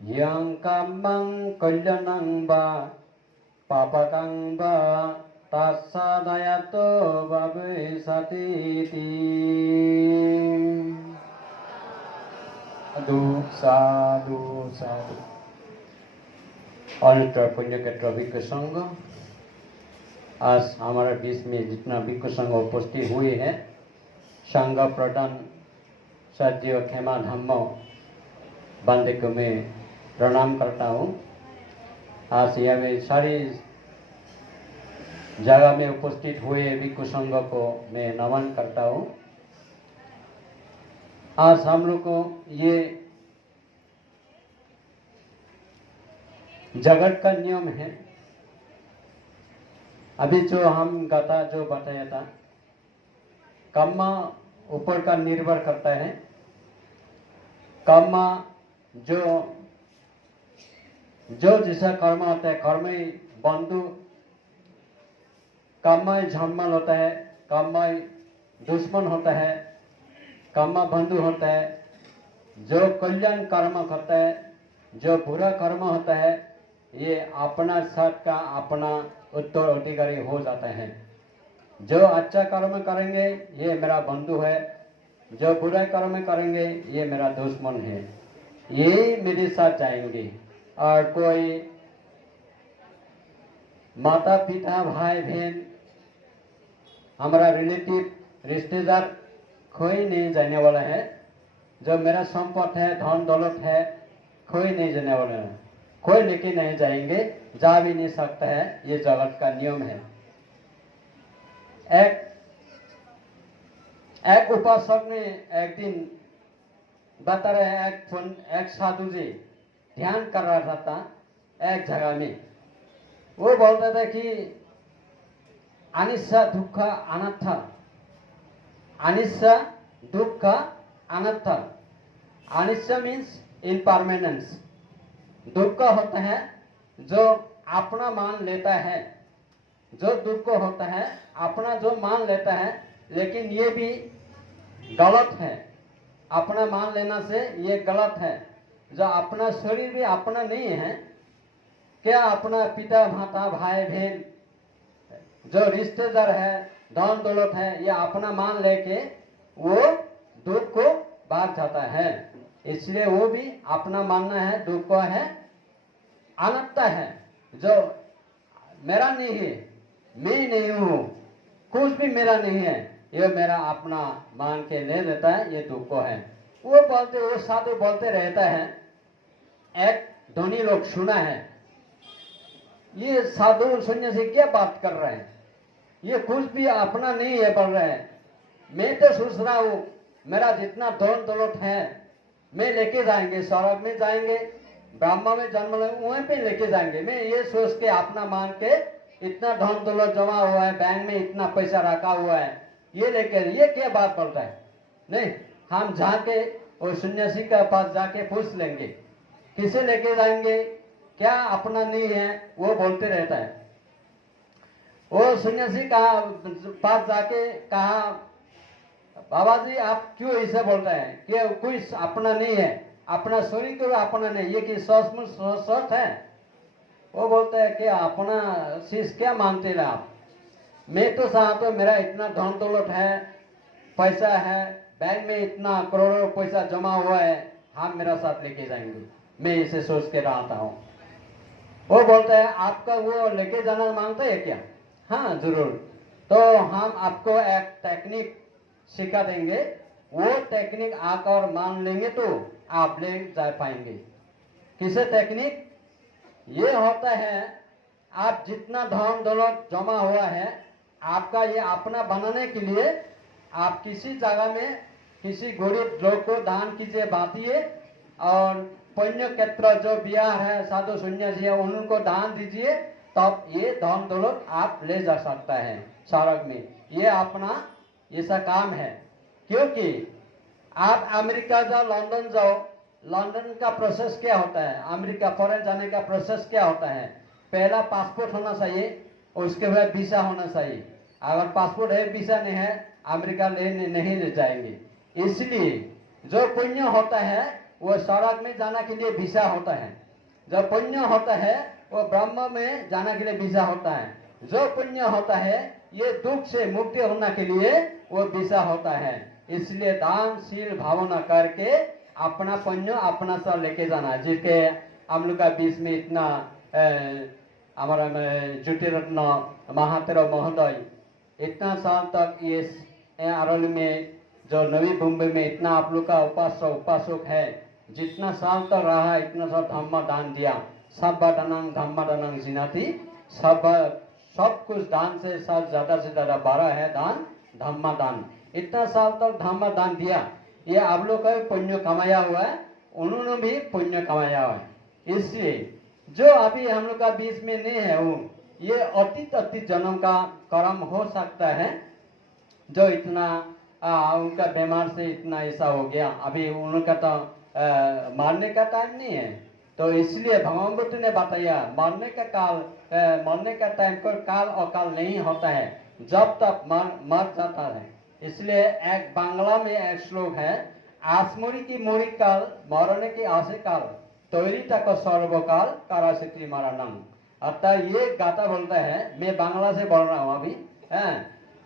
yang kamang kalyanang ba papakang ba tasadayato babe satiti. साधु साधु साधु. और पुण्य क्षेत्र भिक्खु संघ, आज हमारे बीच में जितना भिक्खु संघ उपस्थित हुए हैं, संघ प्रधान सद्य खेमा धम्मो बांधे को मैं प्रणाम करता हूँ. आज यहाँ में सारी जगह में उपस्थित हुए भिक्खु संघ को मैं नमन करता हूँ. आज हम लोग को ये जगत का नियम है. अभी जो हम गाता जो बताया था, कर्म ऊपर का निर्भर करता है. कर्म जो जैसा कर्म होता है, कर्म ही बंधु, कर्म ही झम्मल होता है, कर्म ही दुश्मन होता है, कर्म बंधु होता है. जो कल्याण कर्म करता है, जो बुरा कर्म होता है, ये अपना साथ का अपना उत्तराधिकारी हो जाता है. जो अच्छा कर्म करेंगे ये मेरा बंधु है, जो बुरा कर्म करेंगे ये मेरा दुश्मन है. ये मेरे साथ जाएंगे. और कोई माता पिता भाई बहन हमारा रिलेटिव रिश्तेदार कोई नहीं जाने वाला है. जो मेरा संपत्ति है, धन दौलत है, कोई नहीं जाने वाला है. कोई लेके नहीं जाएंगे, जा भी नहीं सकता है. ये जगत का नियम है. एक उपासक ने एक दिन बता रहे हैं, एक साधु जी ध्यान कर रहा था एक जगह में. वो बोलता था कि अनिच्छा दुख अनाथा, अनिच्छा दुख अनाथा. अनिच्छा मीन्स इम्परमानेंस. दुख होता है जो अपना मान लेता है, जो दुख होता है अपना जो मान लेता है. लेकिन ये भी गलत है. अपना मान लेना से ये गलत है. जो अपना शरीर भी अपना नहीं है, क्या अपना पिता माता भाई बहन जो रिश्तेदार है, धन दौलत है, ये अपना मान लेके वो दुख को भाग जाता है। इसलिए वो भी अपना मानना है दुख को है अनात्ता है, जो मेरा नहीं है, मैं नहीं हूँ, कुछ भी मेरा नहीं है, ये मेरा अपना मान के ले लेता है, ये दुख को है। वो साधु बोलते रहता है। एक धनी लोग सुना है, ये साधु सन्यासी क्या बात कर रहे हैं, ये कुछ भी अपना नहीं है बोल रहे हैं। मैं तो सोच रहा हूँ मेरा जितना धन दौलत है मैं लेके जाएंगे, स्वर्ग में जाएंगे, ब्रह्मा में जन्म ले वहीं पे लेके जाएंगे। मैं ये सोच के अपना मान के इतना धन दौलत जमा हुआ है, बैंक में इतना पैसा रखा हुआ है, ये लेके ये क्या बात बोलता है। नहीं, हम जाके और सन्यासी के पास जाके पूछ लेंगे किसे लेके जाएंगे, क्या अपना नहीं है, वो बोलते रहता है। वो सन्यासी कहा पास जाके कहा, बाबा जी आप क्यों ऐसा बोल रहे हैं कि कोई अपना नहीं है, अपना शरीर को अपना नहीं, ये कि सच है। वो बोलते हैं कि अपना चीज क्या मानते हैं आप, मैं तो चाहता हूँ मेरा इतना धन दौलत है, पैसा है, बैंक में इतना करोड़ों पैसा जमा हुआ है, हम मेरा साथ लेके जाएंगे, मैं इसे सोच के रहता हूँ। वो बोलता है आपका वो लेके जाना मांगता है क्या? हाँ जरूर, तो हम आपको एक टेक्निक सिखा देंगे, वो टेक्निक आकर मान लेंगे तो आप ले जा पाएंगे। किसे टेक्निक? ये होता है आप जितना धन दौलत जमा हुआ है आपका ये अपना बनाने के लिए आप किसी जगह में किसी गरीब लोग को दान कीजिए, बांटिए, और पुण्य क्षेत्र जो बिहार है, साधु सन्यासी है, उनको दान दीजिए, तब ये धन दौलत आप ले जा सकता है स्वर्ग में। ये अपना ऐसा काम है। क्योंकि आप अमेरिका जाओ, लंदन जाओ, लंदन का प्रोसेस क्या होता है, अमेरिका फॉरेन जाने का प्रोसेस क्या होता है? पहला पासपोर्ट होना चाहिए, उसके बाद वीसा होना चाहिए। अगर पासपोर्ट है वीसा नहीं है, अमेरिका नहीं ले जाएंगे। इसलिए जो पुण्य होता है वो स्वर्ग में जाने के लिए वीसा होता है, जो पुण्य होता है वो ब्रह्म में जाने के लिए वीसा होता है, जो पुण्य होता है ये दुख से मुक्ति होने के लिए वो वीसा होता है। इसलिए दानशील भावना करके अपना पुण्य अपना सा लेके जाना। जिसके हम लोग का बीच में इतना हमारा ज्योतिरत्न महातेरा महोदय इतना साल तक ये अरवली में जो नवी मुंबई में इतना आप लोग का उपासक है, जितना साल तक रहा इतना साल धम्म दान दिया, सब दानंग धम्म दानंग जिनाती, सब कुछ दान से सब ज्यादा से ज्यादा 12 है दान, धम्म दान। इतना साल तक धम्म दान दिया, ये आप लोग का पुण्य कमाया हुआ है, उन्होंने भी पुण्य कमाया हुआ है। इसलिए जो अभी हम लोग का बीच में नहीं है वो ये अतीत जन्म का कर्म हो सकता है, जो इतना उनका बीमार से इतना ऐसा हो गया। अभी उनका तो मारने का टाइम नहीं है, तो इसलिए भगवान बुद्ध ने बताया मरने का टाइम कोई काल अकाल नहीं होता है, जब तक मर जाता है। इसलिए एक बांग्ला में एक श्लोक है, आसमरी की मोरी काल मरने की आसे काल तैरी तक सर्वकाल काराशक्ति मरणम। अर्थात ये गाता बोलता है, मैं बांग्ला से बोल रहा हूँ अभी,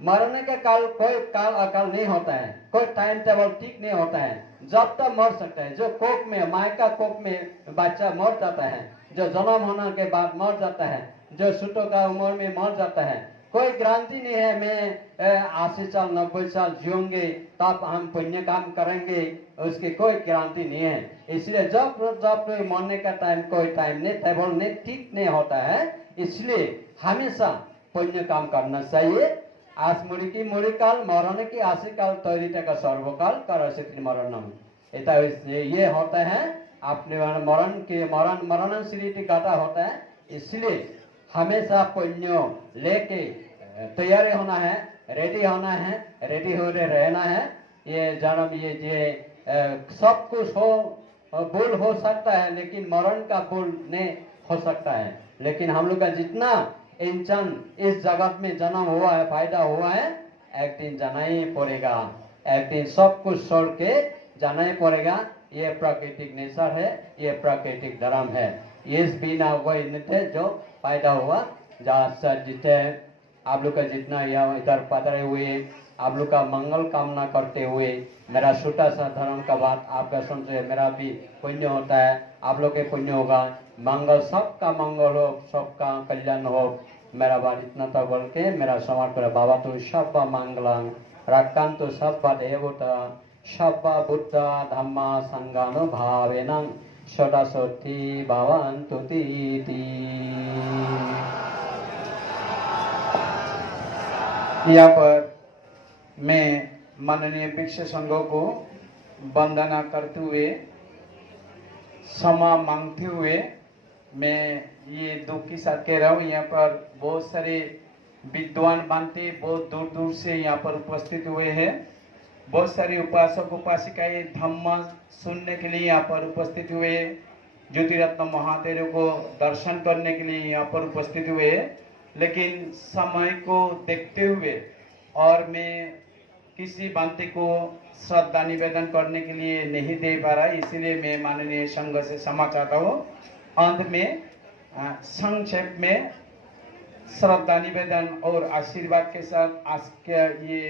मरने का काल कोई काल अकाल नहीं होता है, कोई टाइम टेबल ठीक नहीं होता है, जब तक मर सकता है। जो कोख में मायका कोख में बच्चा मर जाता है, जो जन्म होने के बाद मर जाता है, जो सुतों का उम्र में मर जाता है, कोई गारंटी नहीं है मैं 80 साल 90 साल जियोंगे तब हम पुण्य काम करेंगे, उसकी कोई गारंटी नहीं है। इसलिए जब मरने का टाइम कोई टाइम नहीं टेबल नहीं ठीक नहीं होता है, इसलिए हमेशा पुण्य काम करना चाहिए। आसमुरी की मुड़ी काल मरण की आशी काल तैरिता का सर्वकाल कर मरणम। ये होता है अपने मरण श्री गाता होता है। इसलिए हमेशा पुण्य लेके तैयारी होना है, रेडी होना है, रेडी हो रहना है। ये जन्म ये सब कुछ भूल हो सकता है, लेकिन मरण का भूल नहीं हो सकता है। लेकिन हम लोग का जितना इंसान इस जगत में जन्म हुआ है, फायदा हुआ है, एक दिन जाना ही पड़ेगा, एक दिन सब कुछ छोड़ के जाना ही पड़ेगा। ये प्राकृतिक नेचर है, ये प्राकृतिक धर्म है। इस बिना वही नित्य जो पैदा हुआ, जहाँ जितने आप लोग का जितना यहाँ इधर पधरे हुए आप लोग का मंगल कामना करते हुए मेरा छोटा सा धर्म का बात आपका सुनते मेरा भी पुण्य होता है, आप लोग के पुण्य होगा। मंगल सबका मंगल हो, सबका कल्याण हो। मेरा बात इतना था बोल के मेरा समाज कर बाबा तो सब मंगलंग रक्षन्तु सर्व देवता सब बुद्ध धम्मा संगानुभावेन सदासती भवन्तु तीति। यहाँ पर मैं माननीय भिक्षु संघों को वंदना करते हुए क्षमा मांगते हुए मैं ये दुख के साथ कह रहा हूँ। यहाँ पर बहुत सारे विद्वान बांते बहुत दूर दूर से यहाँ पर उपस्थित हुए हैं। बहुत सारे उपासक उपासिकाएं धम्म सुनने के लिए यहाँ पर उपस्थित हुए, ज्योतिरत्न महादेव को दर्शन करने के लिए यहाँ पर उपस्थित हुए। लेकिन समय को देखते हुए और मैं किसी बांते को श्रद्धा निवेदन करने के लिए नहीं दे पा रहा, इसीलिए मैं माननीय संघ से क्षमा चाहता हूँ। अंत में संक्षेप में श्रद्धा निवेदन और आशीर्वाद के साथ आज के ये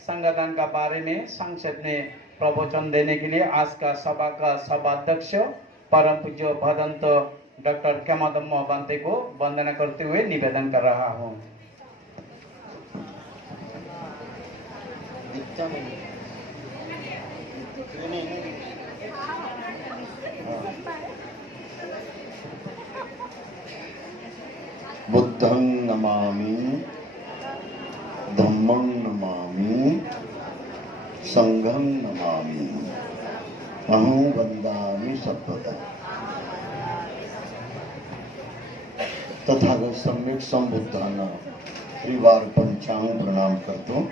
संगठन का बारे में संक्षेप में प्रवचन देने के लिए आज का सभा का सभाध्यक्ष परम पूज्य भदंत डॉक्टर केमादम्मा बांते को वंदना करते हुए निवेदन कर रहा हूँ। बुद्धं नमामि धम्मं नमामि संघं नमामि अहं वन्दामि सर्वदा। तथागत सम्यक संबुद्धांना त्रिवार पंचांग प्रणाम करतो।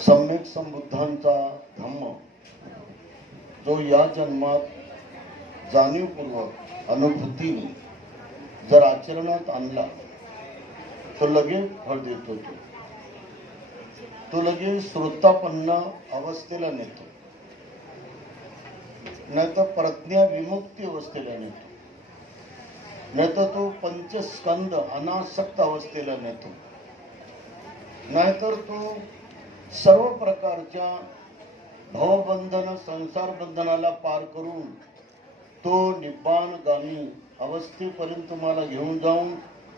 सम्यक संबुद्धांचा धम्म जो या जन्मात जाणीवपूर्वक अनुभूतीने जर आचरणात आणला तो लगेच फळ देतो। तो लगेच श्रोतापन्न अवस्थेला नेतो, नाहीतर प्रज्ञा विमुक्ती अवस्थेला नेतो, नाहीतर तो पंचस्कंद अनासक्त अवस्थेला नेतो, नाहीतर तो सर्व प्रकारच्या भवबंधन संसार बंधनाला पार करून तो निब्बाणगामी अवस्थेपर्यंत तुम्हाला घेऊन जाऊन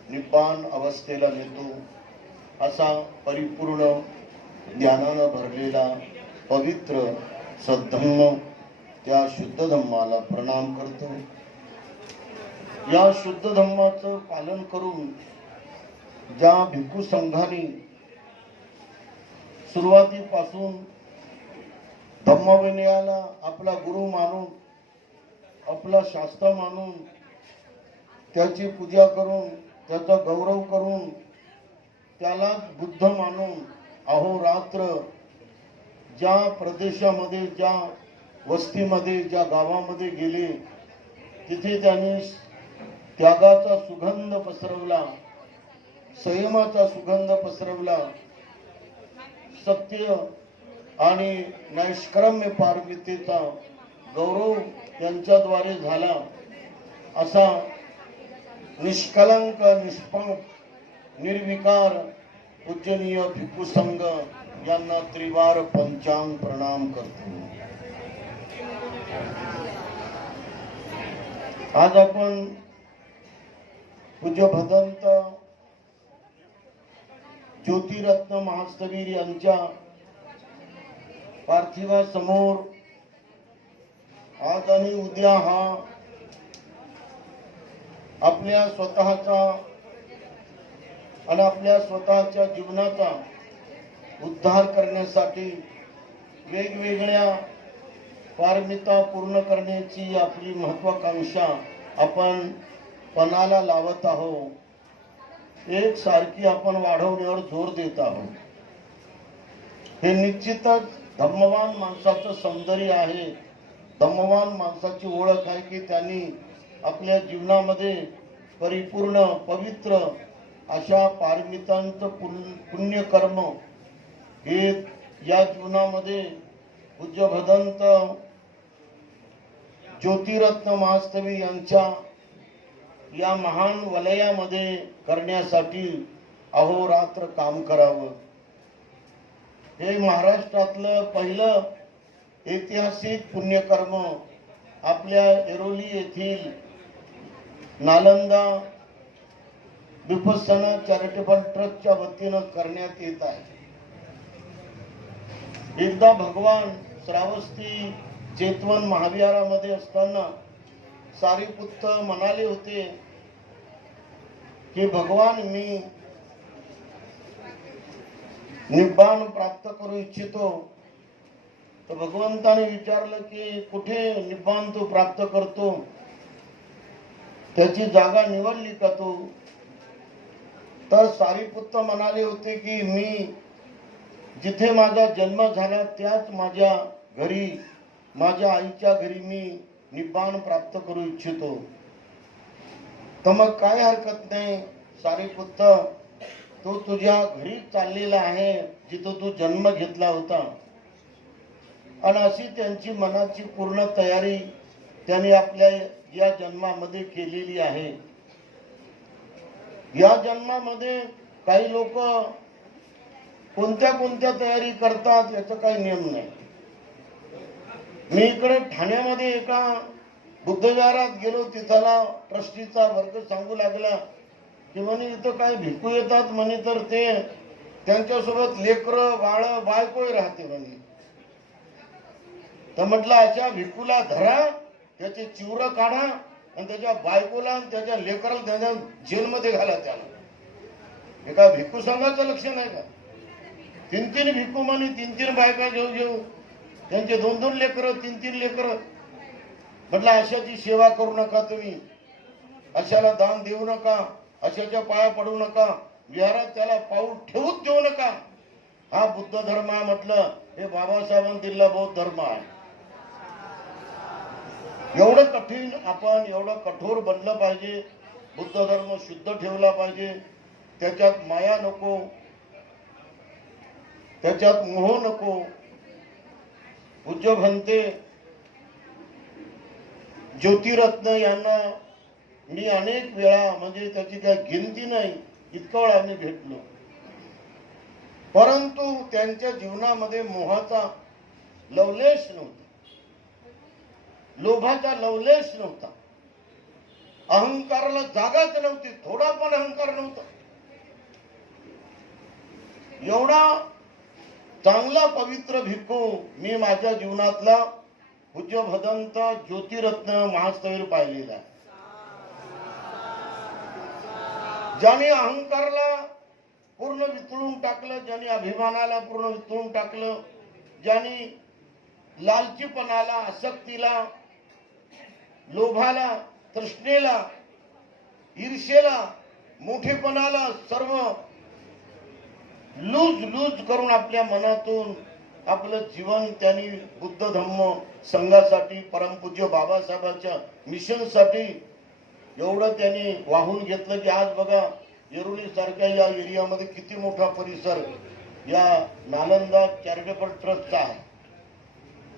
निब्बाण अवस्थेला नेतो। असा परिपूर्ण ज्ञानानं भरलेला पवित्र सद्धम्म त्या शुद्ध धम्माला प्रणाम करतो। या शुद्ध धम्माचं पालन करून ज्या भिक्खू संघाने सुरुवातीपासून धम्मविनयाला आपला गुरु मानून आपला शास्त्र मानून त्याची पूजा करून त्याचा गौरव करून त्याला बुद्ध मानून अहोरात्र ज्या प्रदेशामध्ये ज्या वस्तीमध्ये ज्या गावामध्ये गेले तिथे त्यांनी त्यागाचा सुगंध पसरवला, संयमाचा सुगंध पसरवला, सत्य आणि नैष्कर्म्य पारमितेचा गौरव यांच्याद्वारे झाला। असा निष्कलंक निष्पाप निर्विकार पूजनीय भिक्खू संघ यांना त्रिवार पंचांग प्रणाम करतो। आज आपण पूज्य भदंत ज्योतिरत्न महास्तवीर यांच्या पार्थिवासमोर आज आणि उद्या हा आपल्या स्वतःचा आणि आपल्या स्वतःच्या जीवनाचा उद्धार करण्यासाठी वेगवेगळ्या पारमिता पूर्ण करण्याची आपली महत्वाकांक्षा आपण पणाला लावत आहोत। एक सारखी आपण वाढवण्यावर जोर देत आहोत। हे निश्चितच धम्मवान माणसाचं सौंदर्य आहे। धम्मवान माणसाची ओळख आहे की त्यांनी आपल्या जीवनामध्ये परिपूर्ण पवित्र अशा पारमितांचं पुण्यकर्म हे या जीवनामध्ये पूज्य भदंत ज्योतिरत्न महास्तवी यांच्या या महान वलयामध्ये करण्यासाठी अहोरात्र काम करावं। हे महाराष्ट्रातलं पहिलं ऐतिहासिक पुण्यकर्म आपल्या एरोली येथील नालंदा विपස්සना चॅरिटेबल ट्रस्टच्या वतीनं करण्यात येत आहे. एकदा भगवान श्रावस्ती चेतवन महाविहारामध्ये असताना सारीपुत्र म्हणाले होते की भगवान मी निब्बाण प्राप्त करू इच्छितो. तर भगवंताने विचारलं की कुठे निब्बाण तू प्राप्त करतो, त्याची जागा निवडली का तू? तर सारीपुत्र म्हणाले होते की मी जिथे माझा जन्म झाला त्याच माझ्या घरी, माझ्या आईच्या घरी मी निब्बाण प्राप्त करू इच्छितो. तर मग काय हरकत नाही सारीपुत्र, तू तुझ्या घरी चाललेला आहे जिथं तू जन्म घेतला होता. आणि अशी त्यांची मनाची पूर्ण तयारी त्यांनी आपल्या या जन्मामध्ये केलेली आहे. या जन्मामध्ये काही लोक कोणत्या कोणत्या तयारी करतात याचा काही नियम नाही. मी इकडे ठाण्यामध्ये एका बुद्धविहारात गेलो, तिथला ट्रस्टीचा वर्ग सांगू लागला की म्हणे इथं काय भिकू येतात म्हणे, तर ते त्यांच्यासोबत लेकरं बाळ बायकोही राहते म्हणे. तर म्हटलं अशा भिकूला धरा, त्याचे चिवर काढा आणि त्याच्या बायकोला त्याच्या लेकराला त्याच्या जेलमध्ये घाला. त्याला एका भिक्खू संघाचं लक्षण आहे का? 3-3 भिक्खू म्हणे 3-3 बायका घेऊ त्यांचे 2-2 लेकरं 3-3 लेकरं. म्हटलं अशाची सेवा करू नका तुम्ही, अशाला दान देऊ नका, अशाच्या पाया पडू नका, विहारात त्याला पाऊल ठेवूच देऊ नका. हा बुद्ध धर्म आहे. म्हटलं हे बाबासाहेबांनी दिलेला बौद्ध धर्म आहे. एवढं कठीण आपण एवढं कठोर बनलं पाहिजे. बुद्ध धर्म शुद्ध ठेवला पाहिजे. त्याच्यात माया नको, त्याच्यात मोह नको. पूज्य भंते ज्योतिरत्न यांना मी अनेक वेळा, म्हणजे त्याची काही गिनती नाही, इतका वेळा आम्ही भेटलो, परंतु त्यांच्या जीवनामध्ये मोहाचा लवलेश नव्हता, लोभाचा लवलेश नव्हता, अहंकाराला जागाच नव्हती, थोडा पण अहंकार नव्हता. एवढा चांगला पवित्र भिक्खू मी माझ्या जीवनातला पूज्य भदंत ज्योतिरत्न महास्थवीर पाहिलेला. ज्याने अहंकाराला पूर्ण वितळून टाकलं, ज्याने अभिमानाला पूर्ण वितळून टाकलं, ज्याने लालचीपणाला, आसक्तीला, लोभाला, तृष्णेला, ईर्षेला, मोठेपणाला सर्व लूज करून आपल्या मनातून आपलं जीवन त्यांनी बुद्ध धम्म संघासाठी, परमपूज्य बाबासाहेबांच्या मिशनसाठी एवढं त्यांनी वाहून घेतलं की आज बघा येरुली सारख्या या एरियामध्ये किती मोठा परिसर या नालंदा चॅरिटेबल ट्रस्टचा आहे.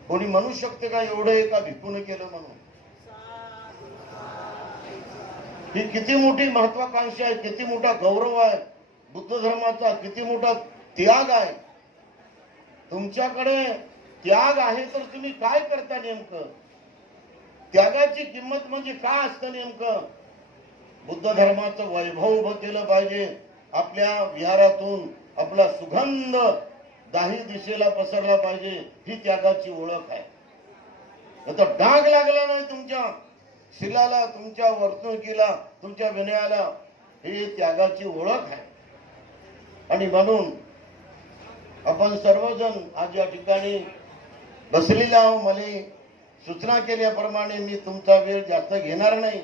कोणी म्हणू शकते का एवढं एका भिक्खूने केलं म्हणून? ही किती मोठी महत्वाकांक्षा आहे, किती मोठा गौरव आहे बुद्ध धर्माचा, किती मोठा त्याग आहे. तुमच्याकडे त्याग आहे तर तुम्ही काय करता नेमकं? त्यागाची किंमत म्हणजे काय असतं नेमकं? बुद्ध धर्माचं वैभव उभं केलं पाहिजे. आपल्या विहारातून आपला सुगंध दाही दिशेला पसरला पाहिजे. ही त्यागाची ओळख आहे. आता डाग लागला नाही तुमच्या शिलाला, तुमच्या वर्तणुकीला, तुमच्या विनयाला, ही त्यागाची ओळख आहे. आणि म्हणून आपण सर्वजण आज या ठिकाणी बसलेले आहोत. मला सूचना केल्याप्रमाणे मी तुमचा वेळ जास्त घेणार नाही.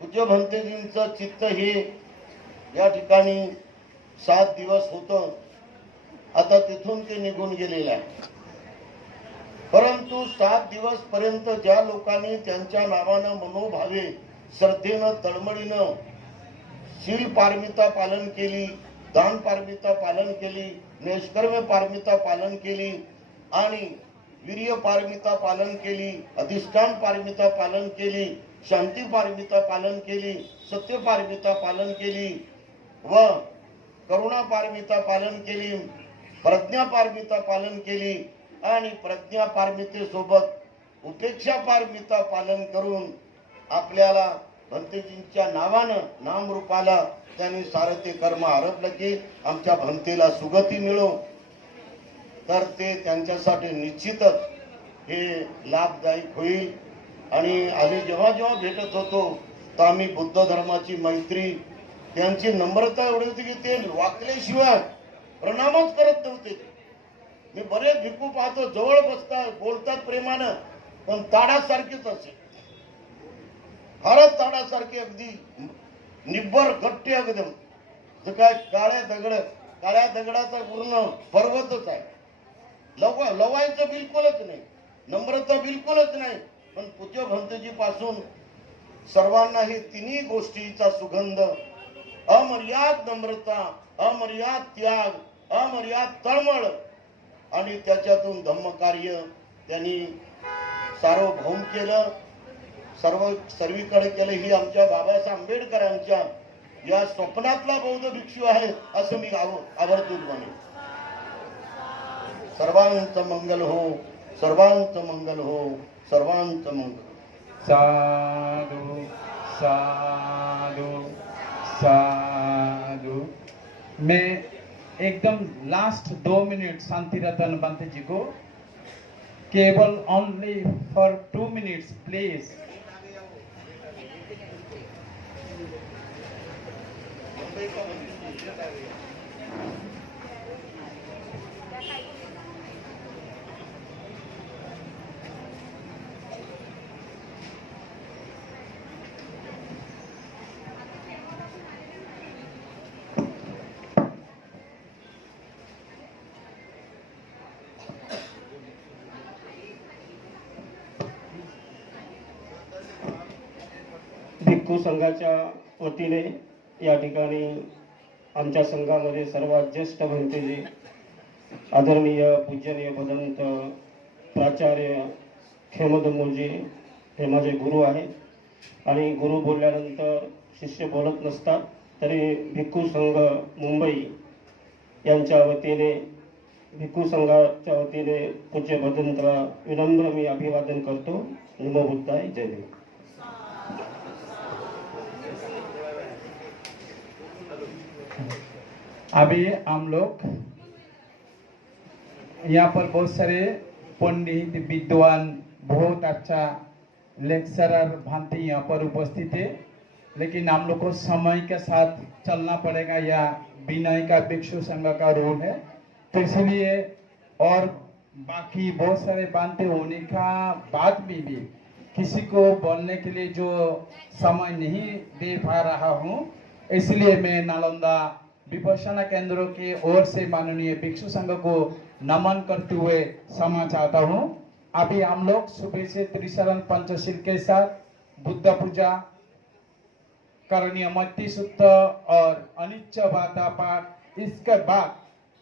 पूज्य भंतेजींचं चित्त हे या ठिकाणी 7 दिवस होतं. आता तिथून ते निघून गेलेलं आहे. परंतु 7 दिवस पर्यंत ज्या लोकांनी त्यांच्या नावानं मनोभावे, श्रद्धेनं, तळमळीनं शील पारमिता पालन केली, दान पारमिता पालन केली, निष्कर्म पारमिता पालन केली आणि वीर्य पारमिता पालन केली, अधिष्ठान पारमिता पालन केली, शांती पारमिता पालन केली, सत्य पारमिता पालन केली व करुणा पारमिता पालन केली, प्रज्ञापारमिता पालन केली आणि प्रज्ञापारमितेसोबत उपेक्षापारमिता पालन करून आपल्याला भंतेजींच्या नावानं नामरूपाला त्यांनी सारं ते कर्म आरंभलं की आमच्या भंतेला सुगती मिळो, तर ते त्यांच्यासाठी निश्चितच हे लाभदायक होईल. आणि आम्ही जेव्हा जेव्हा भेटत होतो तर आम्ही बुद्ध धर्माची मैत्री, त्यांची नम्रता एवढी होती की ते वाकल्याशिवाय प्रणामच करत नव्हते. मी बरेच भिक्खू पाहतो जवळ बसतात, बोलतात प्रेमानं, पण ताडासारखेच असे, फारच ताडासारखे, अगदी निब्बर गट्टे एकदम. तर काय काळ्या दगडाचा पूर्ण पर्वतच आहे. लवायचं बिलकुलच नाही, नम्रता बिलकुलच नाही. पण पूज्य भंतेजी पासून सर्वांना हे तिन्ही गोष्टीचा सुगंध, अमर्याद नम्रता, अमर्याद त्याग, अमर्याद तळमळ आणि त्याच्यातून धम्मकार्य त्यांनी सार्वभौम केलं, सर्वीकडे केलं. ही आमच्या बाबासाहेब आंबेडकरांच्या या स्वप्नातला बौद्ध भिक्षू आहे असं मी आवर्जून म्हणेन. सर्वांचं मंगल हो, सर्वांचं मंगल हो, सर्वांचं मंगल. साधु साधु साधु. मैं एकदम लास्ट 2 मिनट शांति रतन बंते जी को, केवल ओनली फॉर 2 मिनट्स प्लीज. भिक्खू संघाच्या वतीने या ठिकाणी आमच्या संघामध्ये सर्वात ज्येष्ठ भंतेजी आदरणीय पूजनीय भदंत प्राचार्य खेमदमोजी हे माझे गुरु आहेत. आणि गुरु बोलल्यानंतर शिष्य बोलत नसतात, तरी भिक्खू संघ मुंबई यांच्या वतीने, भिक्खू संघाच्या वतीने पूज्य भदंतला विनम्र मी अभिवादन करतो. नमो बुद्धाय, जय देव. अभी हम लोग यहाँ पर बहुत सारे पंडित विद्वान, बहुत अच्छा लेक्चरर भांति यहाँ पर उपस्थित है, लेकिन हम लोग को समय के साथ चलना पड़ेगा. यह विनय का भिक्षु संघ का रोल है, तो इसलिए और बाकी बहुत सारे बातें होने का बाद में भी किसी को बोलने के लिए जो समय नहीं दे पा रहा हूँ, इसलिए मैं नालंदा विपश्यना केंद्रों की ओर से माननीय भिक्षु संघ को नमन करते हुए क्षमा चाहता हूँ. अभी हम लोग सुबह से त्रिशरण पंचशील के साथ बुद्ध पूजा, करणीय मत्ती सूत्र और अनिच्छ बाधा पाठ, इसके बाद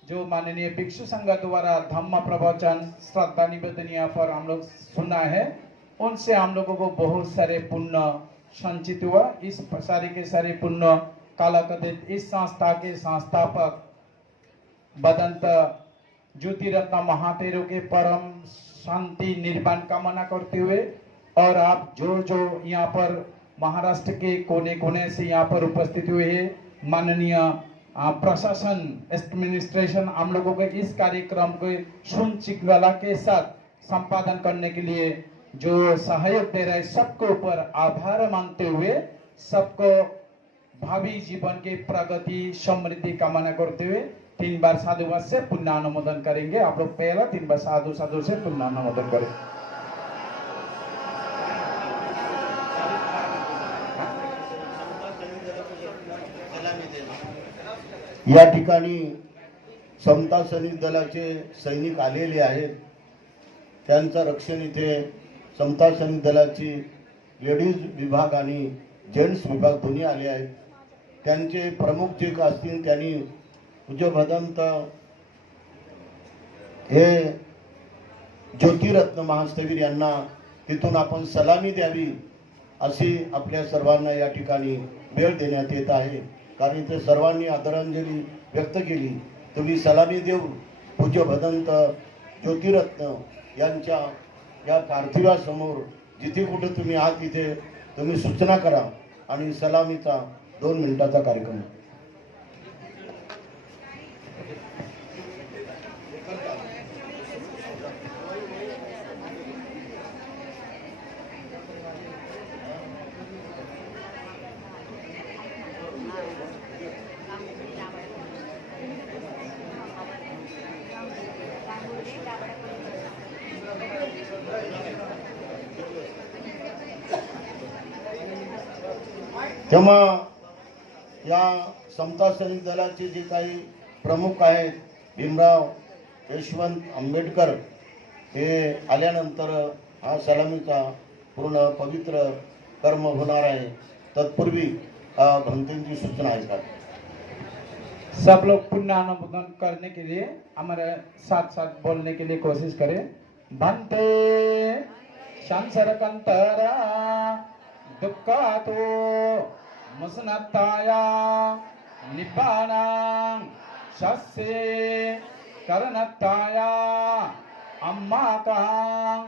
जो माननीय भिक्षु संघ द्वारा धम्म प्रवचन श्रद्धा निवेदन यहाँ पर हम लोग सुना है, उनसे हम लोगों को बहुत सारे पुण्य संचित हुआ. इस सारे के सारे पुण्य कालकथित इस संस्था के संस्थापक भदंत ज्योतिरत्न महातेरो के परम शांति निर्वाण कामना करते हुए, और आप जो यहाँ पर महाराष्ट्र के कोने कोने से यहाँ पर उपस्थित हुए हैं, माननीय प्रशासन एडमिनिस्ट्रेशन हम लोगों के इस कार्यक्रम को सुनिश्चितता के साथ संपादन करने के लिए जो सहयोग दे रहे, सबके ऊपर आभार मानते हुए सबको भावी जीवन के प्रगति समृद्धि कामना करते हुए 3 बार साधुवाद से पुण्यानुमोदन करेंगे. आप लोग पहला 3 बार साधु साधु से पुण्यानुमोदन करें. या ठिकाणी समता सैनिक दलाचे सैनिक आलेले आहेत. त्यांचं रक्षण इथे समता सैनिक दलाची लेडीज विभाग आणि जेंट्स विभाग दोन्ही आले आहेत. त्यांचे प्रमुख जे असतील त्यांनी पूज्य भदंत हे ज्योतिरत्न महास्थवीर यांना तिथून आपण सलामी द्यावी अशी आपल्या सर्वांना या ठिकाणी वेळ देण्यात येत आहे. कारण इथे सर्वांनी आदरांजली व्यक्त केली, तुम्ही सलामी देऊ पूज्य भदंत ज्योतिरत्न यांच्या या पार्थिवासमोर जिथे कुठे तुम्ही आहात तिथे तुम्ही सूचना करा आणि सलामीचा 2 मिनिटाचा कार्यक्रम. तेव्हा या समता सैनिक दलाचे जे काही प्रमुख आहेत भीमराव यशवंत आंबेडकर हे आल्यानंतर हा सलामीचा पूर्ण पवित्र कर्म होणार आहे. तत्पूर्वी भंतेंची सूचना आहे का? सब लोग पुनः अनुमोदन करने के लिए हमारे साथ साथ बोलने के लिए कोशिश करें. भंते शंसरकंतरा दुःखातो मुसनत्ताया निब्बानां शस्ये करनत्ताया अम्माकां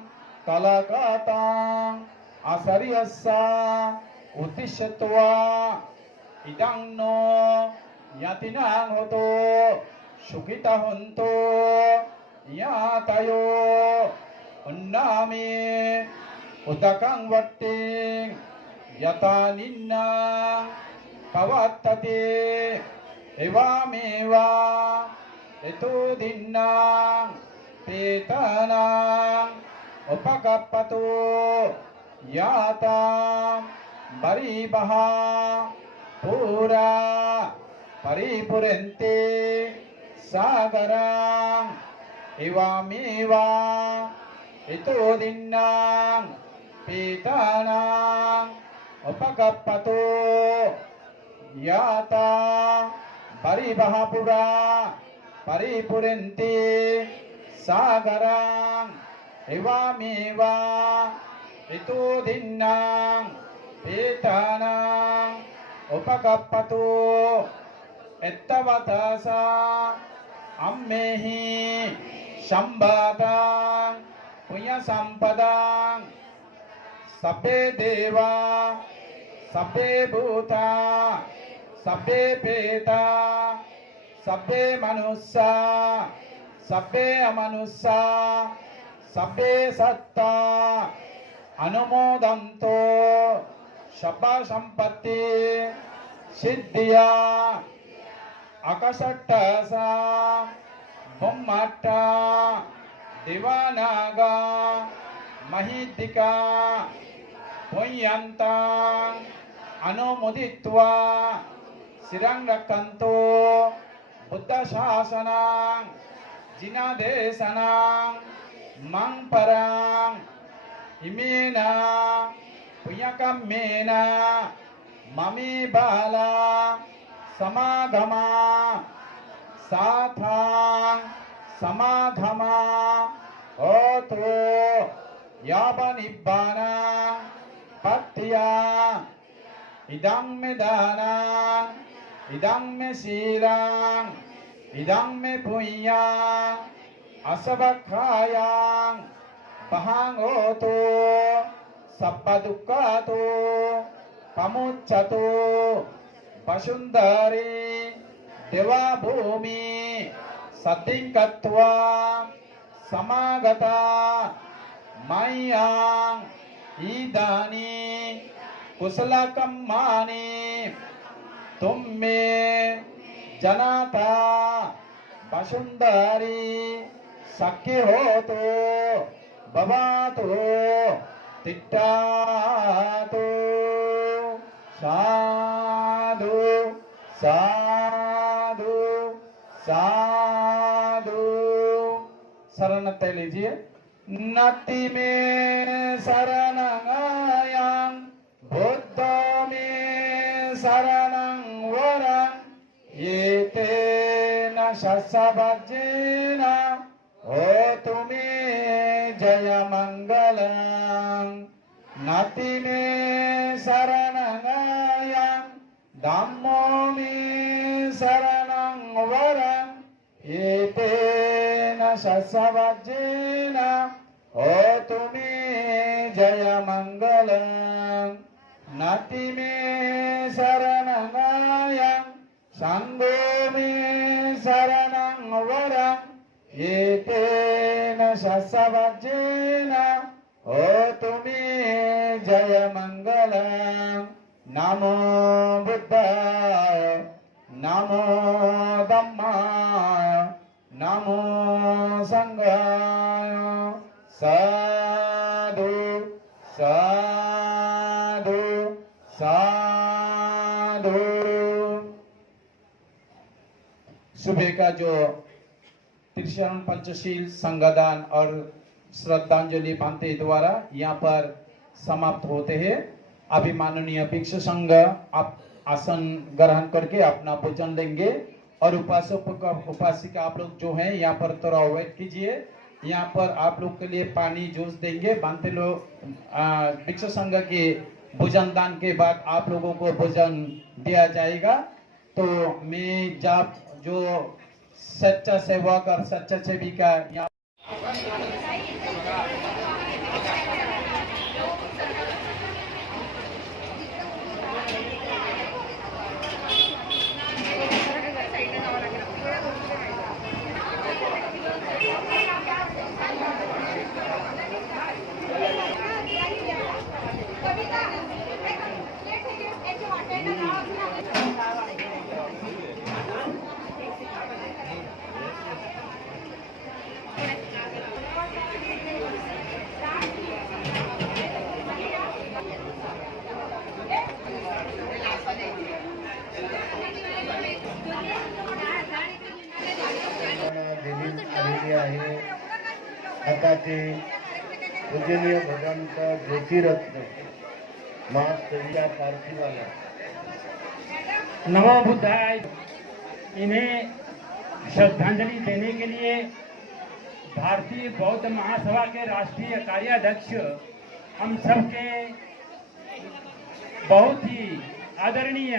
कलकातां असरियस्सा उद्दिश्यत्वा इदं नो यातिनां होतो सुखिता हन्तो यातयो उन्नामे उदकं वट्टिं यथा निन्ना पवत्तते एवामेवा यतो दिन्ना पेतना उपकप्पतो याता बरीबहा पूरा परिपुरन्ते सागरा एवामेवा यतो दिन्ना पेतना उपकप्पतो याता परिबहपुरा परिपुरन्ति सागरां एवामेवा यतो दिन्नां पेतानां उपकप्पतो एत्तवतसा अम्मेहि संबादां पुण्यसम्पदां सभ्ये देवा सभ्ये भूता सभ्ये पेता सभ्ये मनुष्या सभ्ये अमनुष्या सभ्ये सत्ता अनुमोदन्तो शब्द संपत्ति सिद्धिया अकसट्टसा बुम्मट्टा दिवानागा महिदिका पुण्यंता अनुमोदित्वा शिरं रक्षन्तो बुद्ध शासनं जिनादेशनं मं परं इमेना पुण्यकम्मेना ममी बाला समागमा साथां समाधमा ओतो यावनिब्बाना पत्या इदं मे दानं इदं मे शीलं इदं मे पुण्यं असवखायां पहांगोतो सप्पदुक्कातो पमुच्चतो वसुन्धरी देवाभूमि सतिं कत्वा समागता मय्यां इदानी कुशलकम्मानि तुम्मे जनाता वसुन्धरी सख्य होतो भवातो तिट्टातो साधु साधु साधु शरणते लीजिए. नति में शरणं बुद्ध में शरणं वरं ये तेन शस्यभजेन होतु मे जय मंगलं. नति में शरणं धम्मो में शरणं वरं ये तेन शस्यवाज्येन होतु मे जय मङ्गलम् नाति मे शरणगायं सङ्गो मे शरणं वरम् एतेन शस्यवाज्येन होतु मे जय मङ्गलम् नमो बुद्धाय नमो धम्माय नमो संघाय साधु साधु साधु। सुबह का जो त्रिशरण पंचशील संगदान और श्रद्धांजलि भांति द्वारा यहाँ पर समाप्त होते हैं। अभी माननीय भिक्षु संघ आप आसन ग्रहण करके अपना भोजन लेंगे और उपासक उपासिका आप लोग जो हैं यहाँ पर थोड़ा वेट कीजिए। यहाँ पर आप लोग के लिए पानी जूस देंगे। बांते लोग भिक्षु संघ के भोजन दान के बाद आप लोगों को भोजन दिया जाएगा। तो मैं जब जो सच्चा सेवक और सच्चा सेविका यहाँ आलेली आहे। आता ते पूजनीय भगवंत ज्योतिरत्न महास्तरीय पार्थिवाला नमो बुद्धाय इन्हें श्रद्धांजलि देने के लिए भारतीय बौद्ध महासभा के राष्ट्रीय कार्याध्यक्ष हम सबके बहुत ही आदरणीय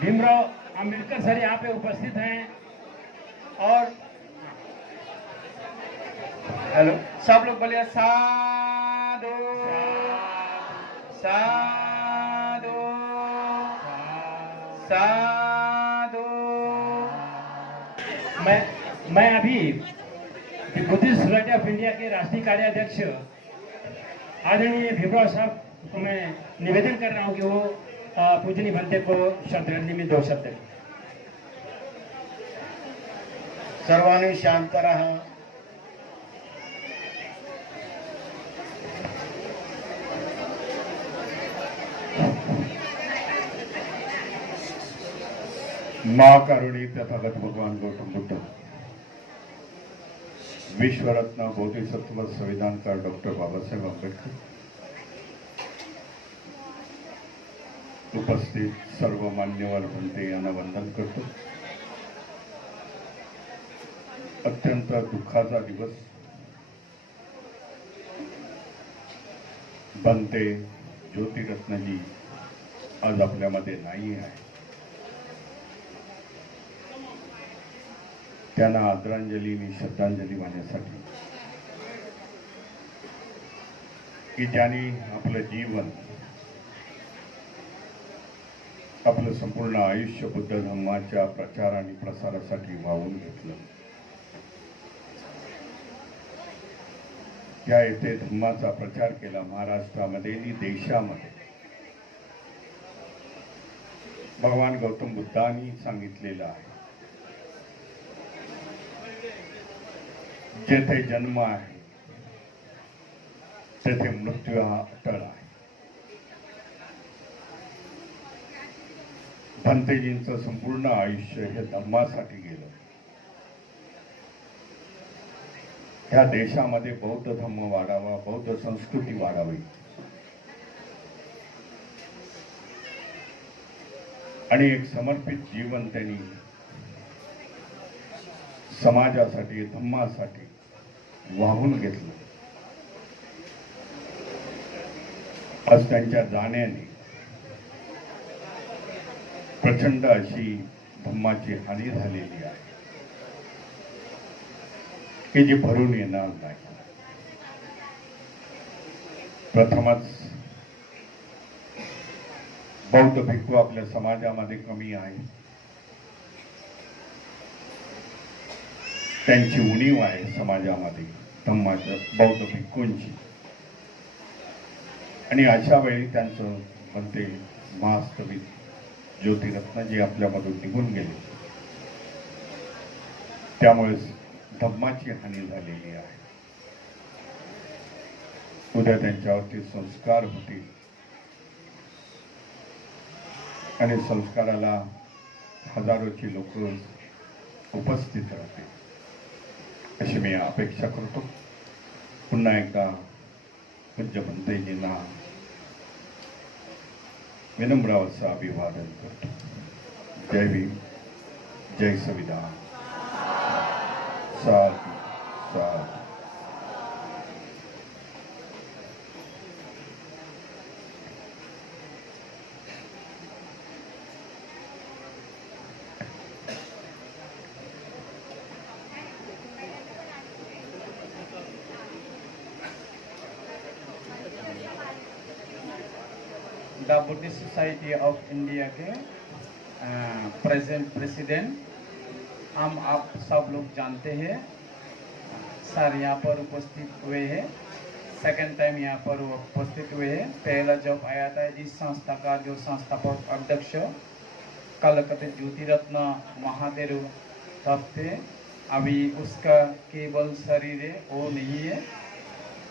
भीमराव अंबेडकर सर यहाँ पे उपस्थित हैं। और हेलो सब लोग बोलिए साधु साधु साधु। मैं अभी बुद्धिस्ट सोसाइटी ऑफ इंडिया के राष्ट्रीय कार्याध्यक्ष आदरणीय भीमराव साहब को मैं निवेदन कर रहा हूँ कि वो पूजनीय बनते को श्रद्धांजलि में 2 शब्द। सर्वांनी शांत रहा। माँ करुणी तथागत भगवान गौतम बुद्ध, विश्व रत्न बोधिसत्व संविधानकार डॉक्टर बाबासाहेब आंबेडकर, उपस्थित सर्व मान्यवर बनते यांना वंदन करतो। अत्यंत दुःखाचा दिवस बनते ज्योतिरत्नजी आज आपल्यामध्ये नाही आहे। त्यांना आदरांजली आणि श्रद्धांजली वाहण्यासाठी की ज्यांनी आपलं जीवन आपलं संपूर्ण आयुष्य बुद्ध धर्माच्या प्रचार आणि प्रसारासाठी वाहून घेतलं। त्या येथे धर्माचा प्रचार केला महाराष्ट्रामध्ये आणि देशामध्ये। भगवान गौतम बुद्धांनी सांगितलेलं आहे, जेथे जन्म आहे तेथे मृत्यू हा अटळ आहे। भंतेजींचं संपूर्ण आयुष्य हे धर्मासाठी गेलं। ह्या देशामध्ये बौद्ध धर्म वाढावा, बौद्ध संस्कृती वाढावी आणि एक समर्पित जीवन त्यांनी समाजासाठी धर्मासाठी वाहून घेतलं। आज त्यांच्या जाण्याने प्रचंड अशी धम्माची हानी झालेली आहे की जी भरून येणार नाही. प्रथमच बौद्ध भिक्खू आपल्या समाजामध्ये कमी आहे. त्यांची उणीव आहे समाजामध्ये धम्माच्या बौद्ध भिक्खूंची. आणि अशा वेळी त्यांचं म्हणते महास्तवित ज्योतिरत्न जे आपल्यामधून निघून गेले, त्यामुळे धम्माची हानी झालेली आहे. उद्या त्यांच्यावरती संस्कार होतील आणि संस्काराला हजारोची लोक उपस्थित राहतील अशी मी अपेक्षा करतो. पुन्हा एकदा पूज्य भंतेजींना विनम्र असं अभिवादन करतो. जय भीम, जय संविधान. साथ साथ the Buddhist society of India के प्रेजेंट प्रेसिडेंट, हम आप सब लोग जानते हैं सर यहाँ पर उपस्थित हुए हैं. सेकंड टाइम यहाँ पर उपस्थित हुए हैं. पहला जब आया था इस संस्था का जो संस्थापक अध्यक्ष कलकत्ता ज्योतिरत्न महादेव तब थे. अभी उसका केवल शरीर है, वो नहीं है.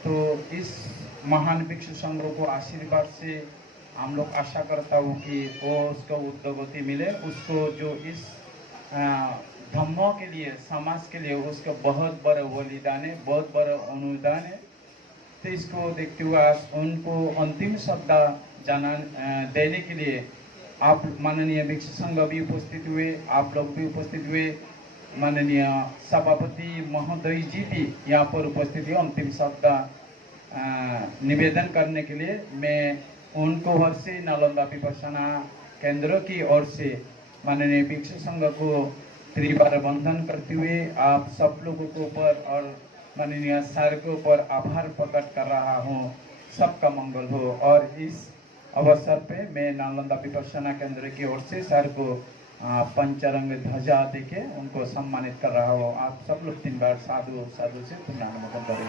तो इस महान भिक्षु संघ को आशीर्वाद से हम लोग आशा करता हूँ कि वो उसको उद्योगति मिले. उसको जो इस धम्मों के लिए, समाज के लिए उसका बहुत बड़ा बलिदान है, बहुत बड़ा अनुदान है. तो इसको देखते हुए आज उनको अंतिम शब्द देने के लिए आप माननीय भिक्षु संघ भी उपस्थित हुए, आप लोग भी उपस्थित हुए, माननीय सभापति महोदय जी भी यहाँ पर उपस्थित हुए. अंतिम शब्द निवेदन करने के लिए मैं उनको ओर से नालंदा विपश्यना केंद्र की ओर से माननीय भिक्षु संघ को त्रिवार वंदन करते हुए आप सब लोगों के ऊपर और माननीय सर के ऊपर आभार प्रकट कर रहा हूँ. सबका मंगल हो. और इस अवसर पे मैं नालंदा विपश्यना केंद्र की ओर से सर को पंचरंग ध्वजा देके उनको सम्मानित कर रहा हूँ. आप सब लोग 3 बार साधु साधु से पुनः नमन करें.